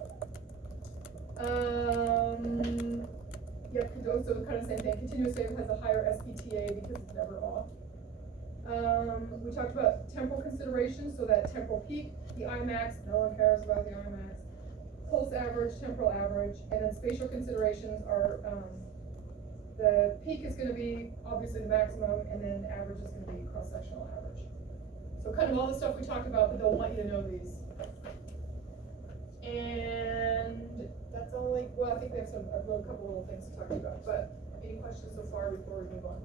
Yep, so kind of same thing. Continuous wave has a higher SPTA because it's never off. We talked about temporal considerations, so that temporal peak, the Imax, no one cares about the Imax. Pulse average, temporal average, and then spatial considerations are the peak is going to be obviously the maximum, and then average is going to be cross-sectional average. So kind of all the stuff we talked about, but they'll want you to know these. And that's all. Well, I think we have a couple little things to talk about. But any questions so far before we move on?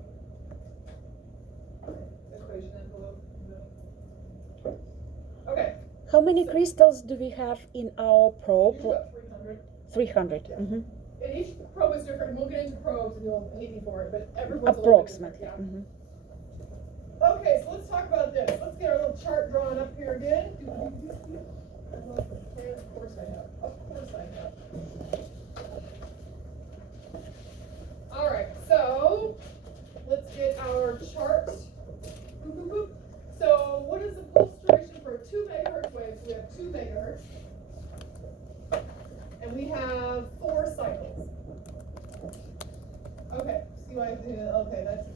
Equation envelope. Okay. How many crystals do we have in our probe? About 300. 300. Yeah. Mm-hmm. And each probe is different. We'll get into probes, and you'll hate me for it, but everyone's Approximately. A little bit different, Mm-hmm. yeah. Okay, so let's talk about this. Let's get our little chart drawn up here again. Of course I have. Of course I have. All right, so let's get our chart. Boop, boop, boop. So what is the pulse duration for a 2 megahertz wave? So we have 2 megahertz. And we have 4 cycles. Okay, see why I did it? Okay, that's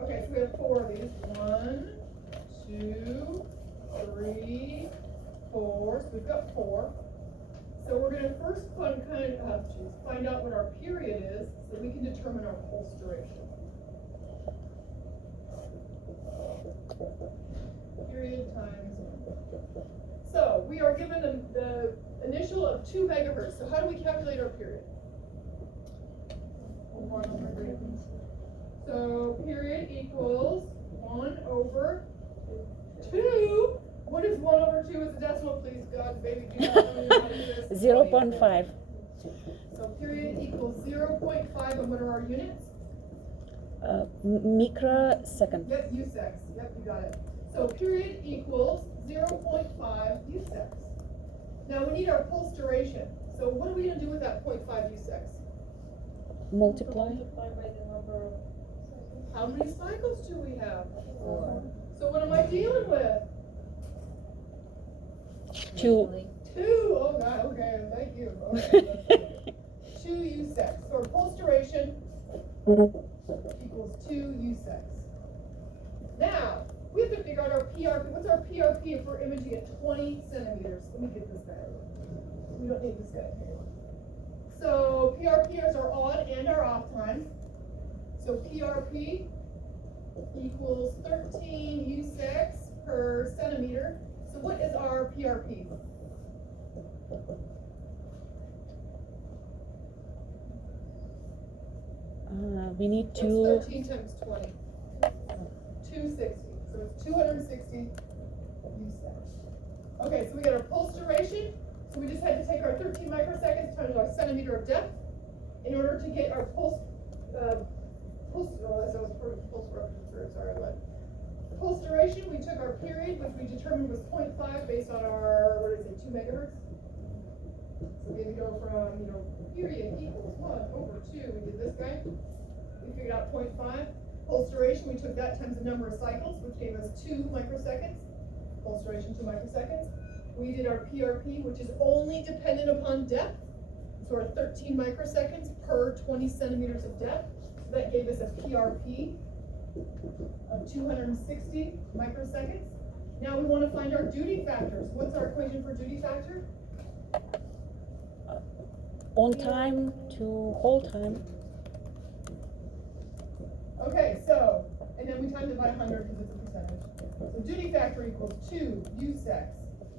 okay, so we have 4 of these. 1, 2, 3, 4. So we've got 4 So we're gonna first find out what our period is, so that we can determine our pulse duration. Period times 1. So we are given the initial of 2 megahertz. So how do we calculate our period? So period equals 1 over 2. What is 1 over 2 as a decimal, please? God, baby, do not tell me how to do this. 0.5. So period equals 0.5, and what are our units? Microsecond. Yep, USECs. Yep, you got it. So period equals 0.5 USECs. Now we need our pulse duration. So what are we going to do with that 0.5 USECs? Multiply. Multiply by the number of cycles. How many cycles do we have? 4. So what am I dealing with? 2. 2. Oh God. Okay. Thank you. Okay. That's 2 USECs. So our pulse duration equals 2 USECs. Now we have to figure out our PRP. What's our PRP if we're imaging at 20 centimeters? Let me get this guy over. We don't need this guy here. So PRPs are on and our off time. So PRP equals 13 USECs per centimeter. So what is our PRP? We need What's to. 13 times 20? 260. So it's 260 USECs. Okay, so we got our pulse duration. So we just had to take our 13 microseconds times our centimeter of depth in order to get our pulse duration. We took our period, which we determined was 0.5 based on our, 2 megahertz. So we had to go from, period equals 1 over 2. We did this guy. We figured out 0.5. Pulse duration, we took that times the number of cycles, which gave us 2 microseconds. Pulse duration, 2 microseconds. We did our PRP, which is only dependent upon depth. So our 13 microseconds per 20 centimeters of depth. So that gave us a PRP of 260 microseconds. Now we want to find our duty factors. What's our equation for duty factor? On time to hold time. Okay, so, and then we times it by 100 because it's a percentage. So duty factor equals 2 USECs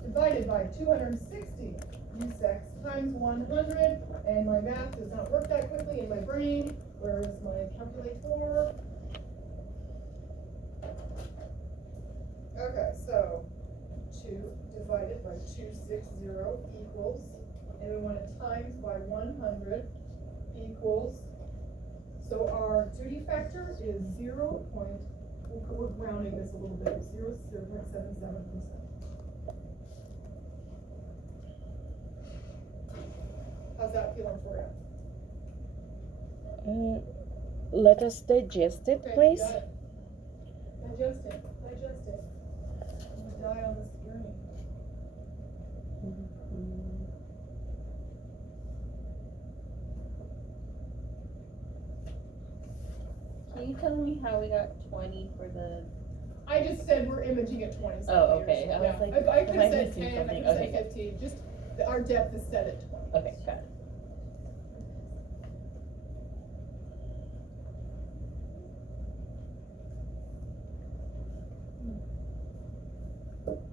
divided by 260 USECs times 100. And my math does not work that quickly in my brain. Where's my calculator? Okay, so 2 divided by 260 equals, and we want it times by 100 equals, so our duty factor is 0. We're rounding this a little bit, 0.77%. How's that feeling for you? Let us digest it, Okay, please. got it. Digest it. I'm gonna die on this journey. Can you tell me how we got 20 for the? I just said we're imaging at 20 centimeters. Oh, okay. I was Yeah. like, I could am I have said missing 10, I something? could have Okay, said good. 15, just our depth is set at 20. Okay, got it.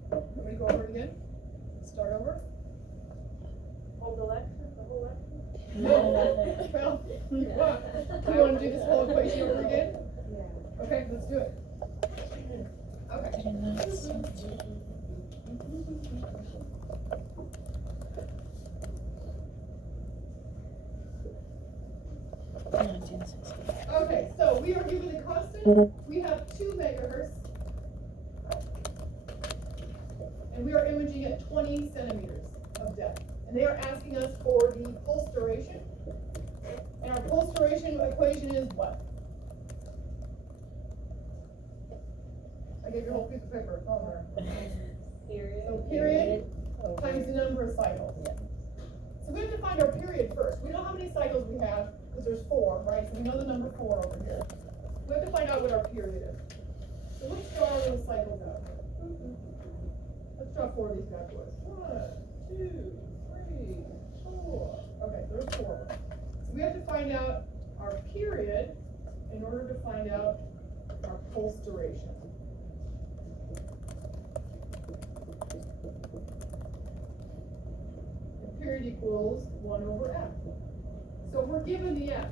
Want me to go over it again? Start over? All the lecture, the whole lecture? Well, you want to do this whole equation over again? Yeah. Okay, let's do it. Okay. Okay, so we are given a constant. We have 2 megahertz. And we are imaging at 20 centimeters of depth. And they are asking us for the pulse duration. And our pulse duration equation is what? I gave you a whole piece of paper. It's on there. Period. So period times the number of cycles. So we have to find our period first. We know how many cycles we have, because there's 4, right? So we know the number 4 over here. We have to find out what our period is. So let's draw our little cycles out. Let's draw 4 of these bad boys. 1, 2, 3, 4. Okay, there's 4. So we have to find out our period in order to find out our pulse duration. The period equals 1 over F. So we're given the F.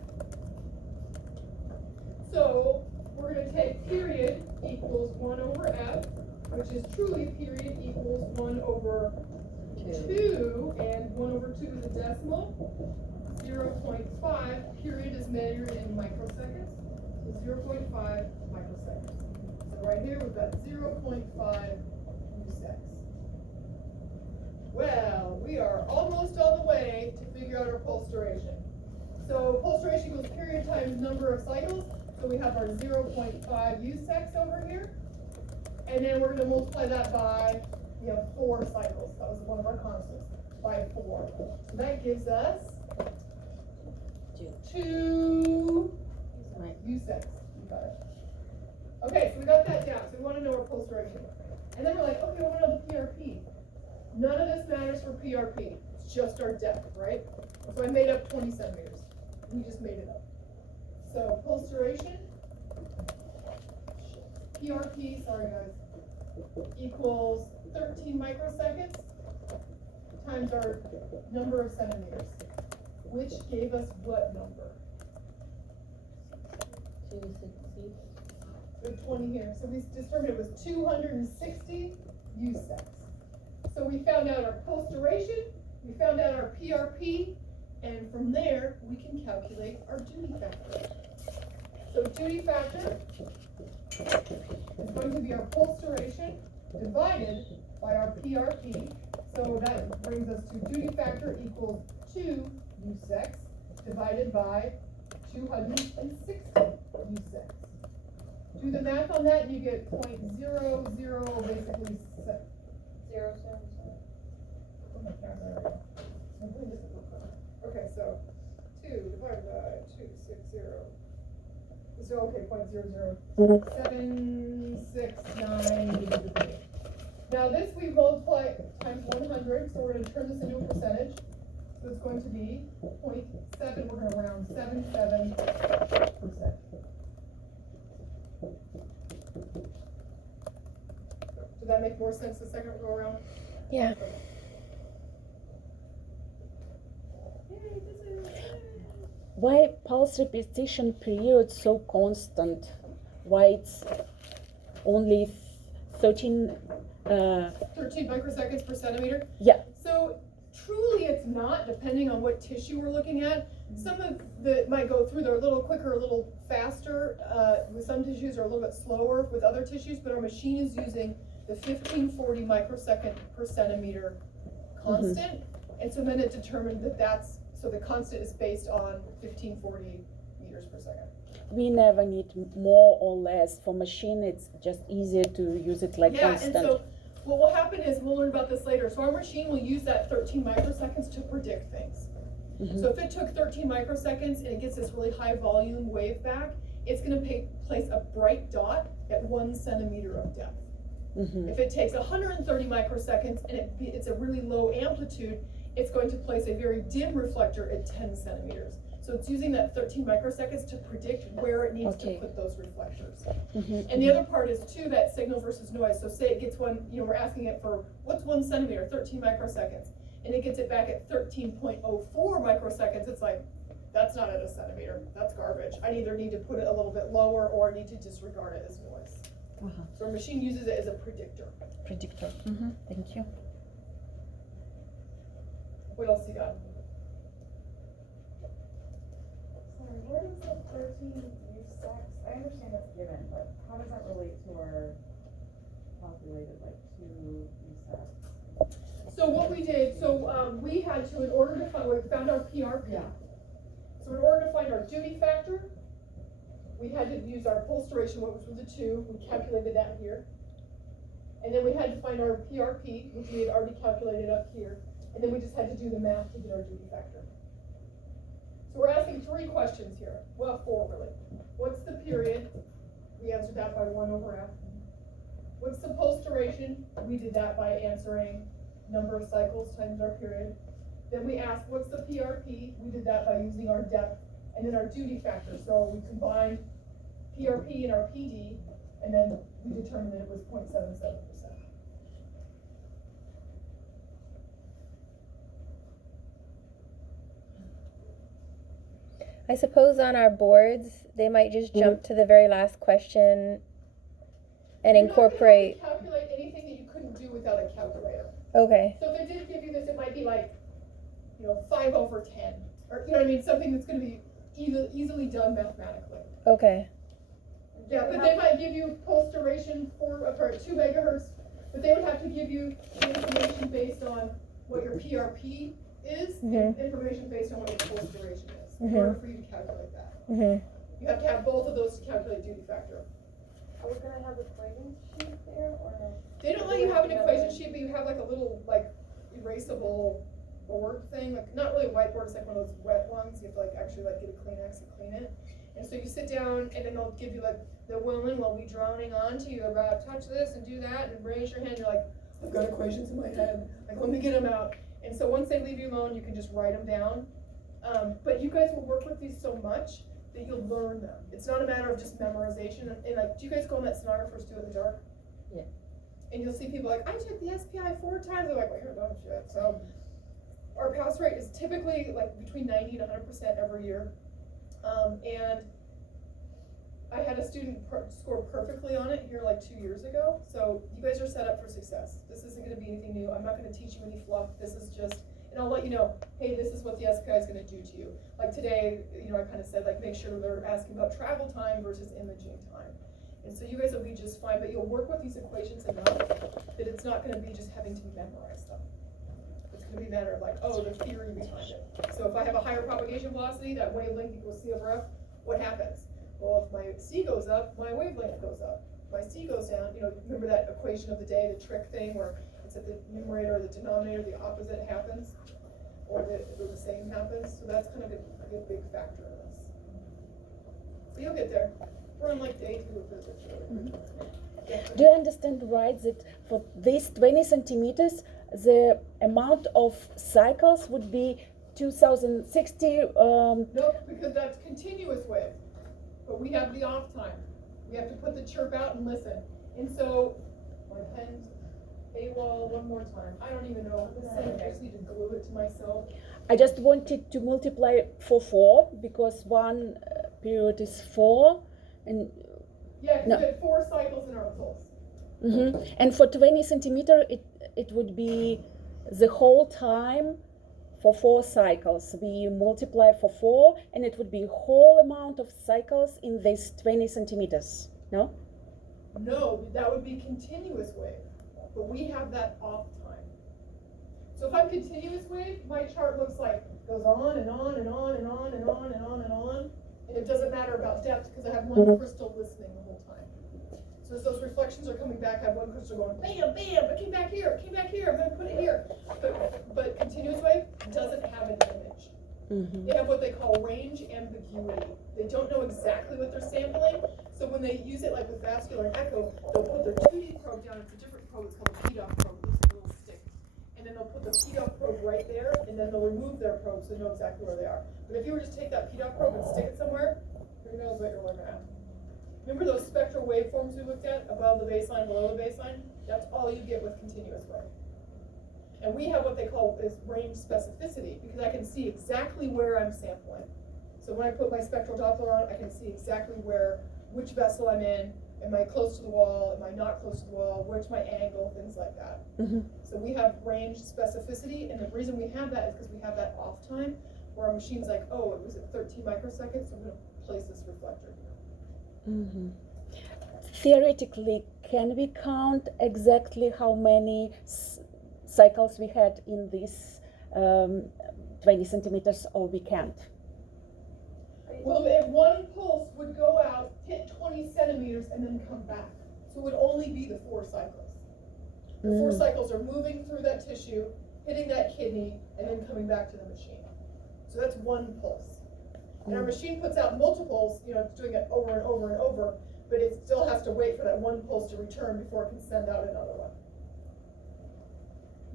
So we're going to take period equals 1 over F, which is truly period equals 1 over 2, and 1 over 2 is a decimal. 0.5, period is measured in microseconds, so 0.5 microseconds. So right here we've got 0.5 seconds. Well, we are almost on the way to figure out our pulse duration. So pulse duration equals period times number of cycles. So we have our 0.5 seconds over here. And then we're going to multiply that by, we have 4 cycles. That was one of our constants, by 4. So that gives us 2 seconds. You got it. Okay, so we got that down. So we want to know our pulse duration. And then we're like, okay, we want to know the PRP. None of this matters for PRP. It's just our depth, right? So I made up 20 centimeters. We just made it up. So pulse duration, PRP, sorry guys, equals 13 microseconds times our number of centimeters, which gave us what number? 260. We have 20 here. So we determined it was 260 seconds. So we found out our pulse duration, we found out our PRP, and from there we can calculate our duty factor. So duty factor is going to be our pulse duration divided by our PRP. So that brings us to duty factor equals 2 seconds divided by 260 seconds. Do the math on that and you get 0.00 basically 0.077. Okay, so 2 divided by 260. So okay, 0.00769. Now this we multiply times 100, so we're going to turn this into a percentage. So it's going to be 0.7. We're going to round 77%. Did that make more sense the second go around? Yeah. Why pulse repetition period so constant? Why it's only 13? 13 microseconds per centimeter? Yeah. So truly it's not, depending on what tissue we're looking at. Some of the might go through, they're a little quicker, a little faster. With some tissues are a little bit slower with other tissues, but our machine is using the 1540 microsecond per centimeter constant. And so then it determined that that's, so the constant is based on 1540 meters per second. We never need more or less. For machine, it's just easier to use it like constant. And so what will happen is, we'll learn about this later, so our machine will use that 13 microseconds to predict things. So if it took 13 microseconds and it gets this really high volume wave back, it's going to place a bright dot at 1 centimeter of depth. If it takes 130 microseconds and it's a really low amplitude, it's going to place a very dim reflector at 10 centimeters. So it's using that 13 microseconds to predict where it needs to put those reflectors. And the other part is too, that signal versus noise. So say it gets one, we're asking it for, what's 1 centimeter, 13 microseconds. And it gets it back at 13.04 microseconds. It's like, that's not at a centimeter, that's garbage. I either need to put it a little bit lower or I need to disregard it as noise. So our machine uses it as a predictor. Predictor. Thank you. What else you got? Sorry, where does the 13 sex? I understand that's given, but how does that relate to our calculated, like, 2 sex? So what we did, we had to, in order to find, we found our PRP. Yeah. So in order to find our duty factor, we had to use our pulse duration, which was the 2. We calculated that here. And then we had to find our PRP, which we had already calculated up here. And then we just had to do the math to get our duty factor. So we're asking 3 questions here. Well, 4 really. What's the period? We answered that by 1 over F. What's the pulse duration? We did that by answering number of cycles times our period. Then we asked, what's the PRP? We did that by using our depth and then our duty factor. So we combined PRP and our PD, and then we determined that it was 0.77%. I suppose on our boards, they might just jump to the very last question and incorporate. You're not gonna have to calculate anything that you couldn't do without a calculator. Okay. So if they did give you this, it might be like, 5/10, or you know what I mean, something that's going to be easily done mathematically. Okay. Yeah, but they might give you pulse duration 2 megahertz, but they would have to give you the information based on what your PRP is, and information based on what your pulse duration is, in order for you to calculate that. You have to have both of those to calculate duty factor. Are we gonna have equation sheet there or no? They don't let you have an equation sheet, but you have like a little erasable board thing, like not really a whiteboard, it's like one of those wet ones. You have to actually get a Kleenex and clean it. And so you sit down and then they'll give you the willing will be droning on to you about touch this and do that and raise your hand. You're like, I've got equations in my head. Let me get them out. And so once they leave you alone, you can just write them down. But you guys will work with these so much that you'll learn them. It's not a matter of just memorization. And do you guys go on that Sonographers Do It in the Dark? Yeah. And you'll see people I took the SPI 4 times. They're like, well, you're dumb shit. So our pass rate is typically between 90 and 100% every year. And I had a student score perfectly on it here 2 years ago. So you guys are set up for success. This isn't going to be anything new. I'm not going to teach you any fluff. This is just, and I'll let you know, hey, this is what the SPI is going to do to you. Today, I kind of said, make sure they're asking about travel time versus imaging time. And so you guys will be just fine, but you'll work with these equations enough that it's not going to be just having to memorize them. It's going to be a matter of the theory behind it. So if I have a higher propagation velocity, that wavelength equals C over F, what happens? Well, if my C goes up, my wavelength goes up. If my C goes down, remember that equation of the day, the trick thing where it's at the numerator or the denominator, the opposite happens, or the same happens. So that's kind of a big factor in this. But you'll get there. We're on day 2 of physics. Yeah. Do you understand right that for these 20 centimeters, the amount of cycles would be 2060? Nope, because that's continuous wave. But we have the off time. We have to put the chirp out and listen. And so, my pen's AWOL one more time. I don't even know. I just need to glue it to myself. I just wanted to multiply for 4 because one period is 4. And yeah, because we had 4 cycles in our pulse. And for 20 centimeter, it would be the whole time for 4 cycles. We multiply for 4, and it would be whole amount of cycles in this 20 centimeters. No? No, that would be continuous wave. But we have that off time. So if I'm continuous wave, my chart looks goes on and on and on and on and on and on and on. And it doesn't matter about depth because I have one crystal listening the whole time. So as those reflections are coming back, I have one crystal going, bam, bam, it came back here, I'm going to put it here. But continuous wave doesn't have an image. They have what they call range ambiguity. They don't know exactly what they're sampling. So when they use it with vascular echo, they'll put their 2D probe down. It's a different probe. It's called a PDOF probe. It's a little stick. And then they'll put the PDOF probe right there, and then they'll remove their probe so they know exactly where they are. But if you were to just take that PDOF probe and stick it somewhere, who knows what you're looking at. Remember those spectral waveforms we looked at, above the baseline, below the baseline? That's all you get with continuous wave. And we have what they call is range specificity, because I can see exactly where I'm sampling. So when I put my spectral Doppler on, I can see exactly which vessel I'm in. Am I close to the wall? Am I not close to the wall? Where's my angle? Things like that. So we have range specificity, and the reason we have that is because we have that off time, where our machine's it was at 13 microseconds, so I'm going to place this reflector here. Theoretically, can we count exactly how many cycles we had in this 20 centimeters, or we can't? Well, if one pulse would go out, hit 20 centimeters, and then come back. So it would only be the 4 cycles. The 4 cycles are moving through that tissue, hitting that kidney, and then coming back to the machine. So that's one pulse. And our machine puts out multiples, it's doing it over and over and over, but it still has to wait for that one pulse to return before it can send out another one.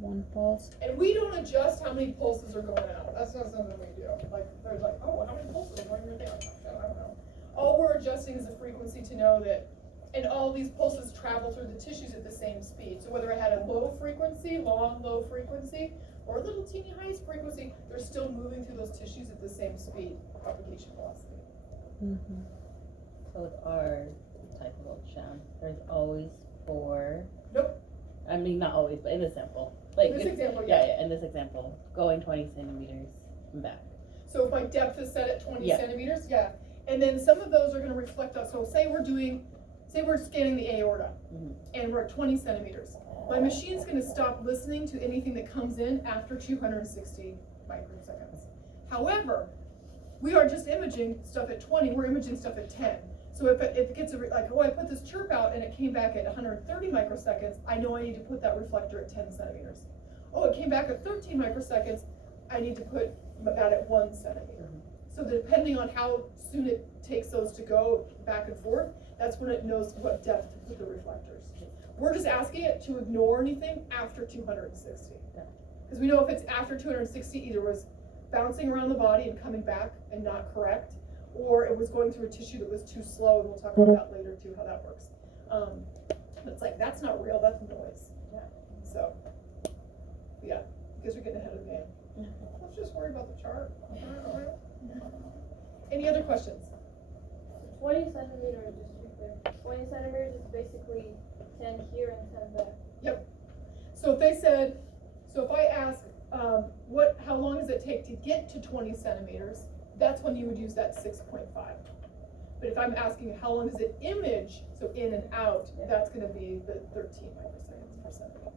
1 pulse. And we don't adjust how many pulses are going out. That's not something we do. Like, there's like, oh, how many pulses are going in your thing? I don't know. All we're adjusting is the frequency to know that, and all these pulses travel through the tissues at the same speed. So whether I had a low frequency, long low frequency, or a little teeny high frequency, they're still moving through those tissues at the same speed, propagation velocity. Mm-hmm. So with our type of ultrasound, there's always 4. Nope. I mean, not always, but in this example. Like, In this example, yeah, in this example, going 20 centimeters and back. So if my depth is set at 20 Yeah. centimeters, yeah. And then some of those are gonna reflect us. So say we're scanning the aorta, Mhm. and we're at 20 centimeters. My machine's gonna stop listening to anything that comes in after 260 microseconds. However, we are just imaging stuff at 20, we're imaging stuff at 10. So if it gets like, oh, I put this chirp out and it came back at 130 microseconds, I know I need to put that reflector at 10 centimeters. Oh, it came back at 13 microseconds, I need to put that at 1 centimeter. So depending on how soon it takes those to go back and forth, that's when it knows what depth to put the reflectors. We're just asking it to ignore anything after 260. Because we know if it's after 260, either was bouncing around the body and coming back and not correct, or it was going through a tissue that was too slow, and we'll talk about that later too, how that works. It's like, that's not real, that's noise. Yeah. So, yeah, because we're getting ahead of the game. Let's just worry about the chart. Any other questions? 20 centimeters, just to be clear. 20 centimeters is basically 10 here and 10 there. Yep. So if I ask, how long does it take to get to 20 centimeters, that's when you would use that 6.5. But if I'm asking how long does it image, so in and out, that's gonna be the 13 microseconds per centimeter.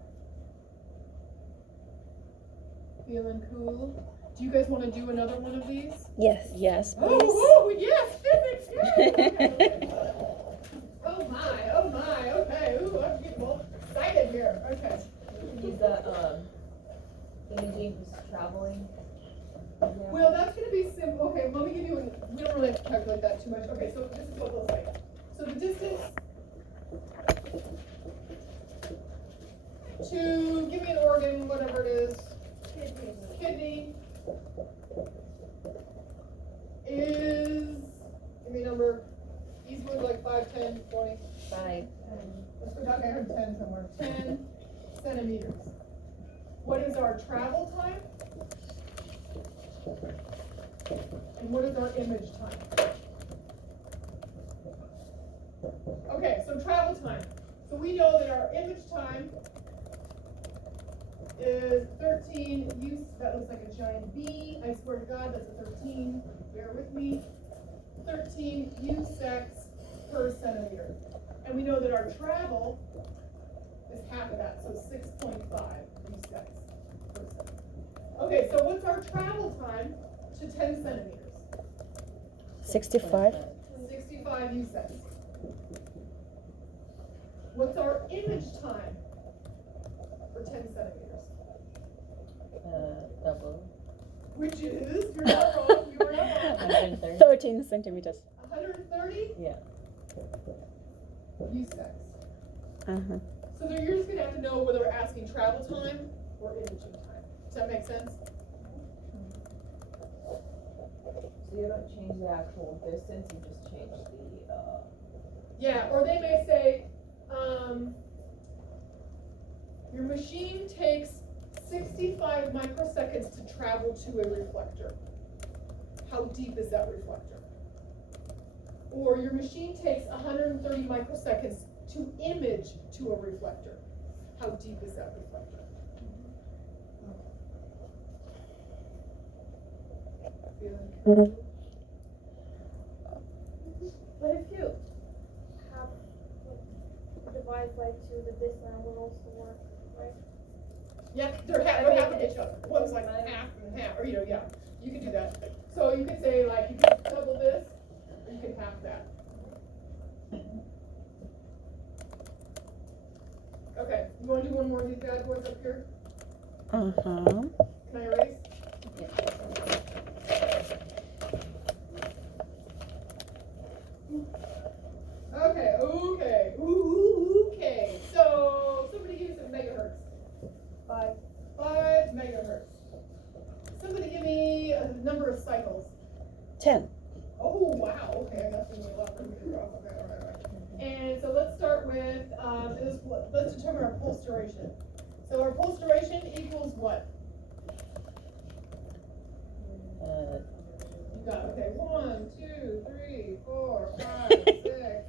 Feeling cool? Do you guys wanna do another one of these? Yes. Yes, please. Oh, yes, physics, yay! Okay. Oh my, okay, ooh, I'm getting all excited here, okay. Use that, imaging who's traveling. Well, that's gonna be simple, okay, let me give you, we don't really have to calculate that too much, okay, so this is what it looks like. So the distance to, give me an organ, whatever it is, kidney, is, give me a number, easily like 5, 10, 20. 5. Let's go back, I heard 10 somewhere, 10 centimeters. What is our travel time? And what is our image time? Okay, so travel time. So we know that our image time is 13, that looks like a giant B. I swear to God, that's a 13. Bear with me. 13 U-secs per centimeter. And we know that our travel is half of that, so 6.5 U-secs per centimeter. Okay, so what's our travel time to 10 centimeters? 65. 65 U-secs. What's our image time for 10 centimeters? Double. Which is, you're not wrong, you were not wrong. 130. 13 centimeters. 130 Yeah. U-secs. Uh-huh. So then you're just gonna have to know whether we're asking travel time or imaging time. Does that make sense? So you don't change the actual distance, you just change the, Yeah, or they may say, your machine takes 65 microseconds to travel to a reflector. How deep is that reflector? Or your machine takes 130 microseconds to image to a reflector. How deep is that reflector? Feeling cool? But if you have, divide by 2, the distance will also work, right? Yeah, they're half of each other. One's like half and half, or yeah, you can do that. So you could say like, you can double this, or you can half that. Okay, you wanna do one more of these bad boys up here? Uh-huh. Can I erase? Okay. So somebody give me some megahertz. 5. 10. Oh, wow, okay, that's gonna be a lot for me to draw. Okay, all right. And so let's start with, let's determine our pulse duration. So our pulse duration equals what? You got, okay, 1, 2, 3, 4, 5, 6, 7,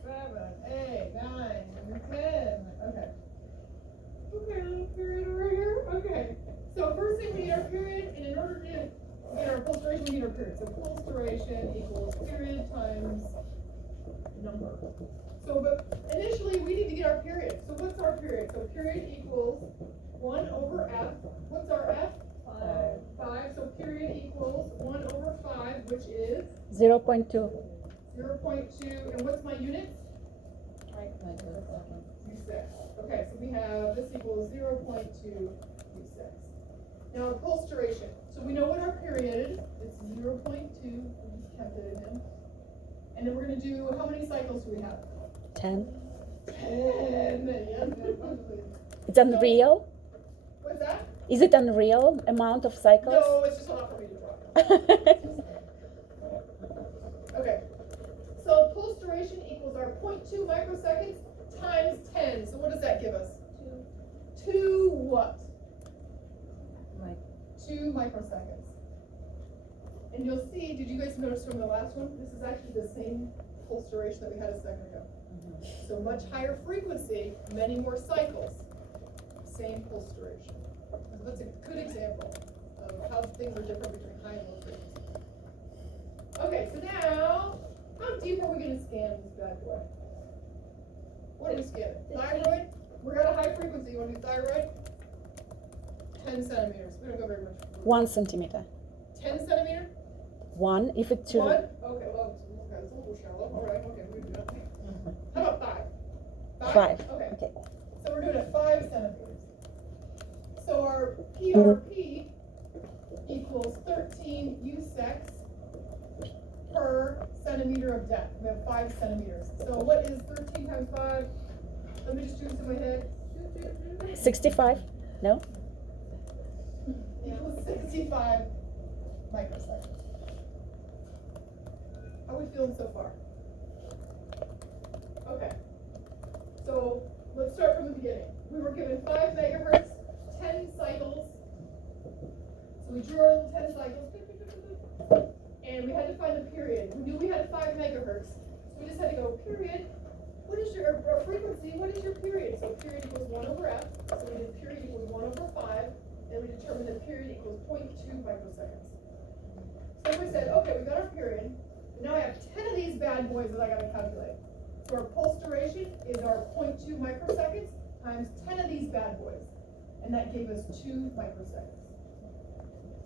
8, 9, 10. Okay. Okay, little period over here. Okay. So first thing we need our period, and in order to get our pulse duration, we need our period. So pulse duration equals period times number. So, but initially we need to get our period. So what's our period? So period equals 1 over F. What's our F? 5. So period equals 1 over 5, which is 0.2. 0.2. And what's my units? U6. Okay, so we have this equals 0.2 U6. Now our pulse duration. So we know what our period is. It's 0.2. We just kept it in. And then we're going to do, how many cycles do we have? 10. 10. Yes, It's unreal. what's that? Is it unreal amount of cycles? No, it's just a lot for me to draw. Okay. So pulse duration equals our 0.2 microseconds times 10. So what does that give us? 2 what? 2 microseconds. And you'll see, did you guys notice from the last one? This is actually the same pulse duration that we had a second ago. So much higher frequency, many more cycles. Same pulse duration. So that's a good example of how things are different between high and low frequency. Okay, so now, how deep are we going to scan this bad boy? What are we scanning? Thyroid? We're at a high frequency. You want to do thyroid? 10 centimeters. We don't go very much. 1 centimeter. 10 centimeter? 1 if it's too. 1? Okay, well, it's a little shallow. All right, okay, we can do that. How about 5? 5. Okay. Okay. So we're doing it 5 centimeters. So our PRP equals 13 U-secs per centimeter of depth. We have 5 centimeters. So what is 13 times 5? Let me just do this in my head. 65? No? Equals 65 microseconds. How are we feeling so far? Okay. So let's start from the beginning. We were given 5 megahertz, 10 cycles. So we drew our little 10 cycles. And we had to find the period. We knew we had 5 megahertz. So we just had to go, period. What is your frequency? What is your period? So period equals 1 over F. So we did period equals 1 over 5. And we determined that period equals 0.2 microseconds. So we said, okay, we got our period. And now I have 10 of these bad boys that I got to calculate. So our pulse duration is our 0.2 microseconds times 10 of these bad boys. And that gave us 2 microseconds.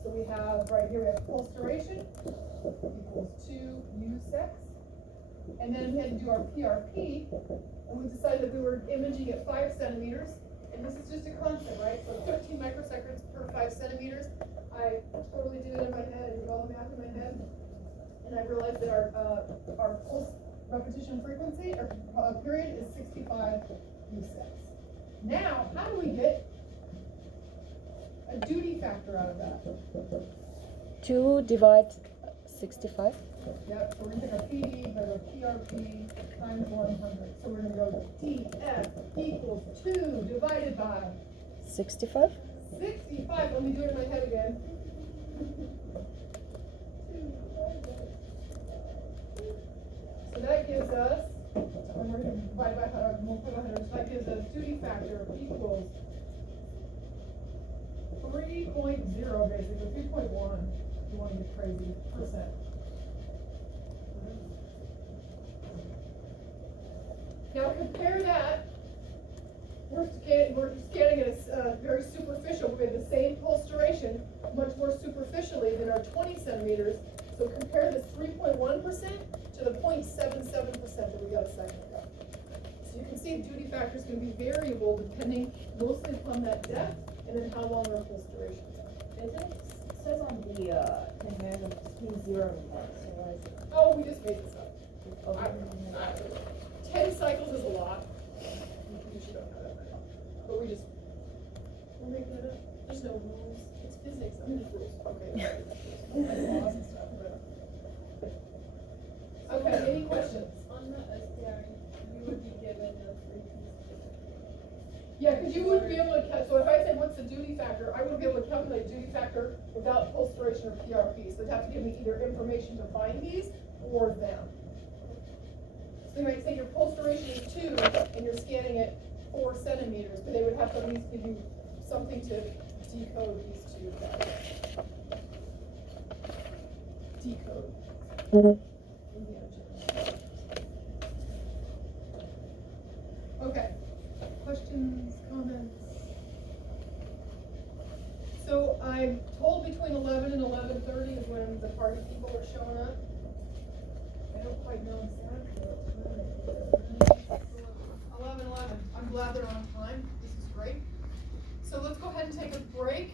So we have, right here, we have pulse duration equals 2 U-secs. And then we had to do our PRP. And we decided that we were imaging at 5 centimeters. And this is just a constant, right? So 13 microseconds per 5 centimeters. I totally did it in my head. I did all the math in my head. And I realized that our pulse repetition frequency, or period, is 65 U-secs. Now, how do we get a duty factor out of that? 2 divide 65? Yep, so we're going to take our PD by the PRP times 100. So we're going to go DF equals 2 divided by 65? 65. Let me do it in my head again. So that gives us, and we're going to divide by 100, multiply by 100, so that gives us duty factor equals 3.0, basically, 3.1, if you want to get crazy, percent. Now compare that, we're scanning it very superficial. We have the same pulse duration, much more superficially than our 20 centimeters. So compare this 3.1% to the 0.77% that we got a second ago. So you can see duty factor is going to be variable depending mostly upon that depth and then how long our pulse duration is. It says on the comparison between 0 and 1, so why is it? Oh, we just made this up. Oh, 10 cycles is a lot. You should don't know that right now. But we're making it up. There's no rules. It's physics. I mean, rules. Okay. Laws and stuff, but Because you wouldn't be able to, so if I said, what's the duty factor, I wouldn't be able to calculate duty factor without pulse duration or PRP. So they'd have to give me either information to find these or them. So they might say your pulse duration is 2 and you're scanning at 4 centimeters, but they would have to at least give you something to decode these two values. Decode. Mhm. Okay, questions, comments? So I'm told between 11 and 11:30 is when the party people are showing up. I don't quite know exactly what time it is. 11:11. I'm glad they're on time. This is great. So let's go ahead and take a break.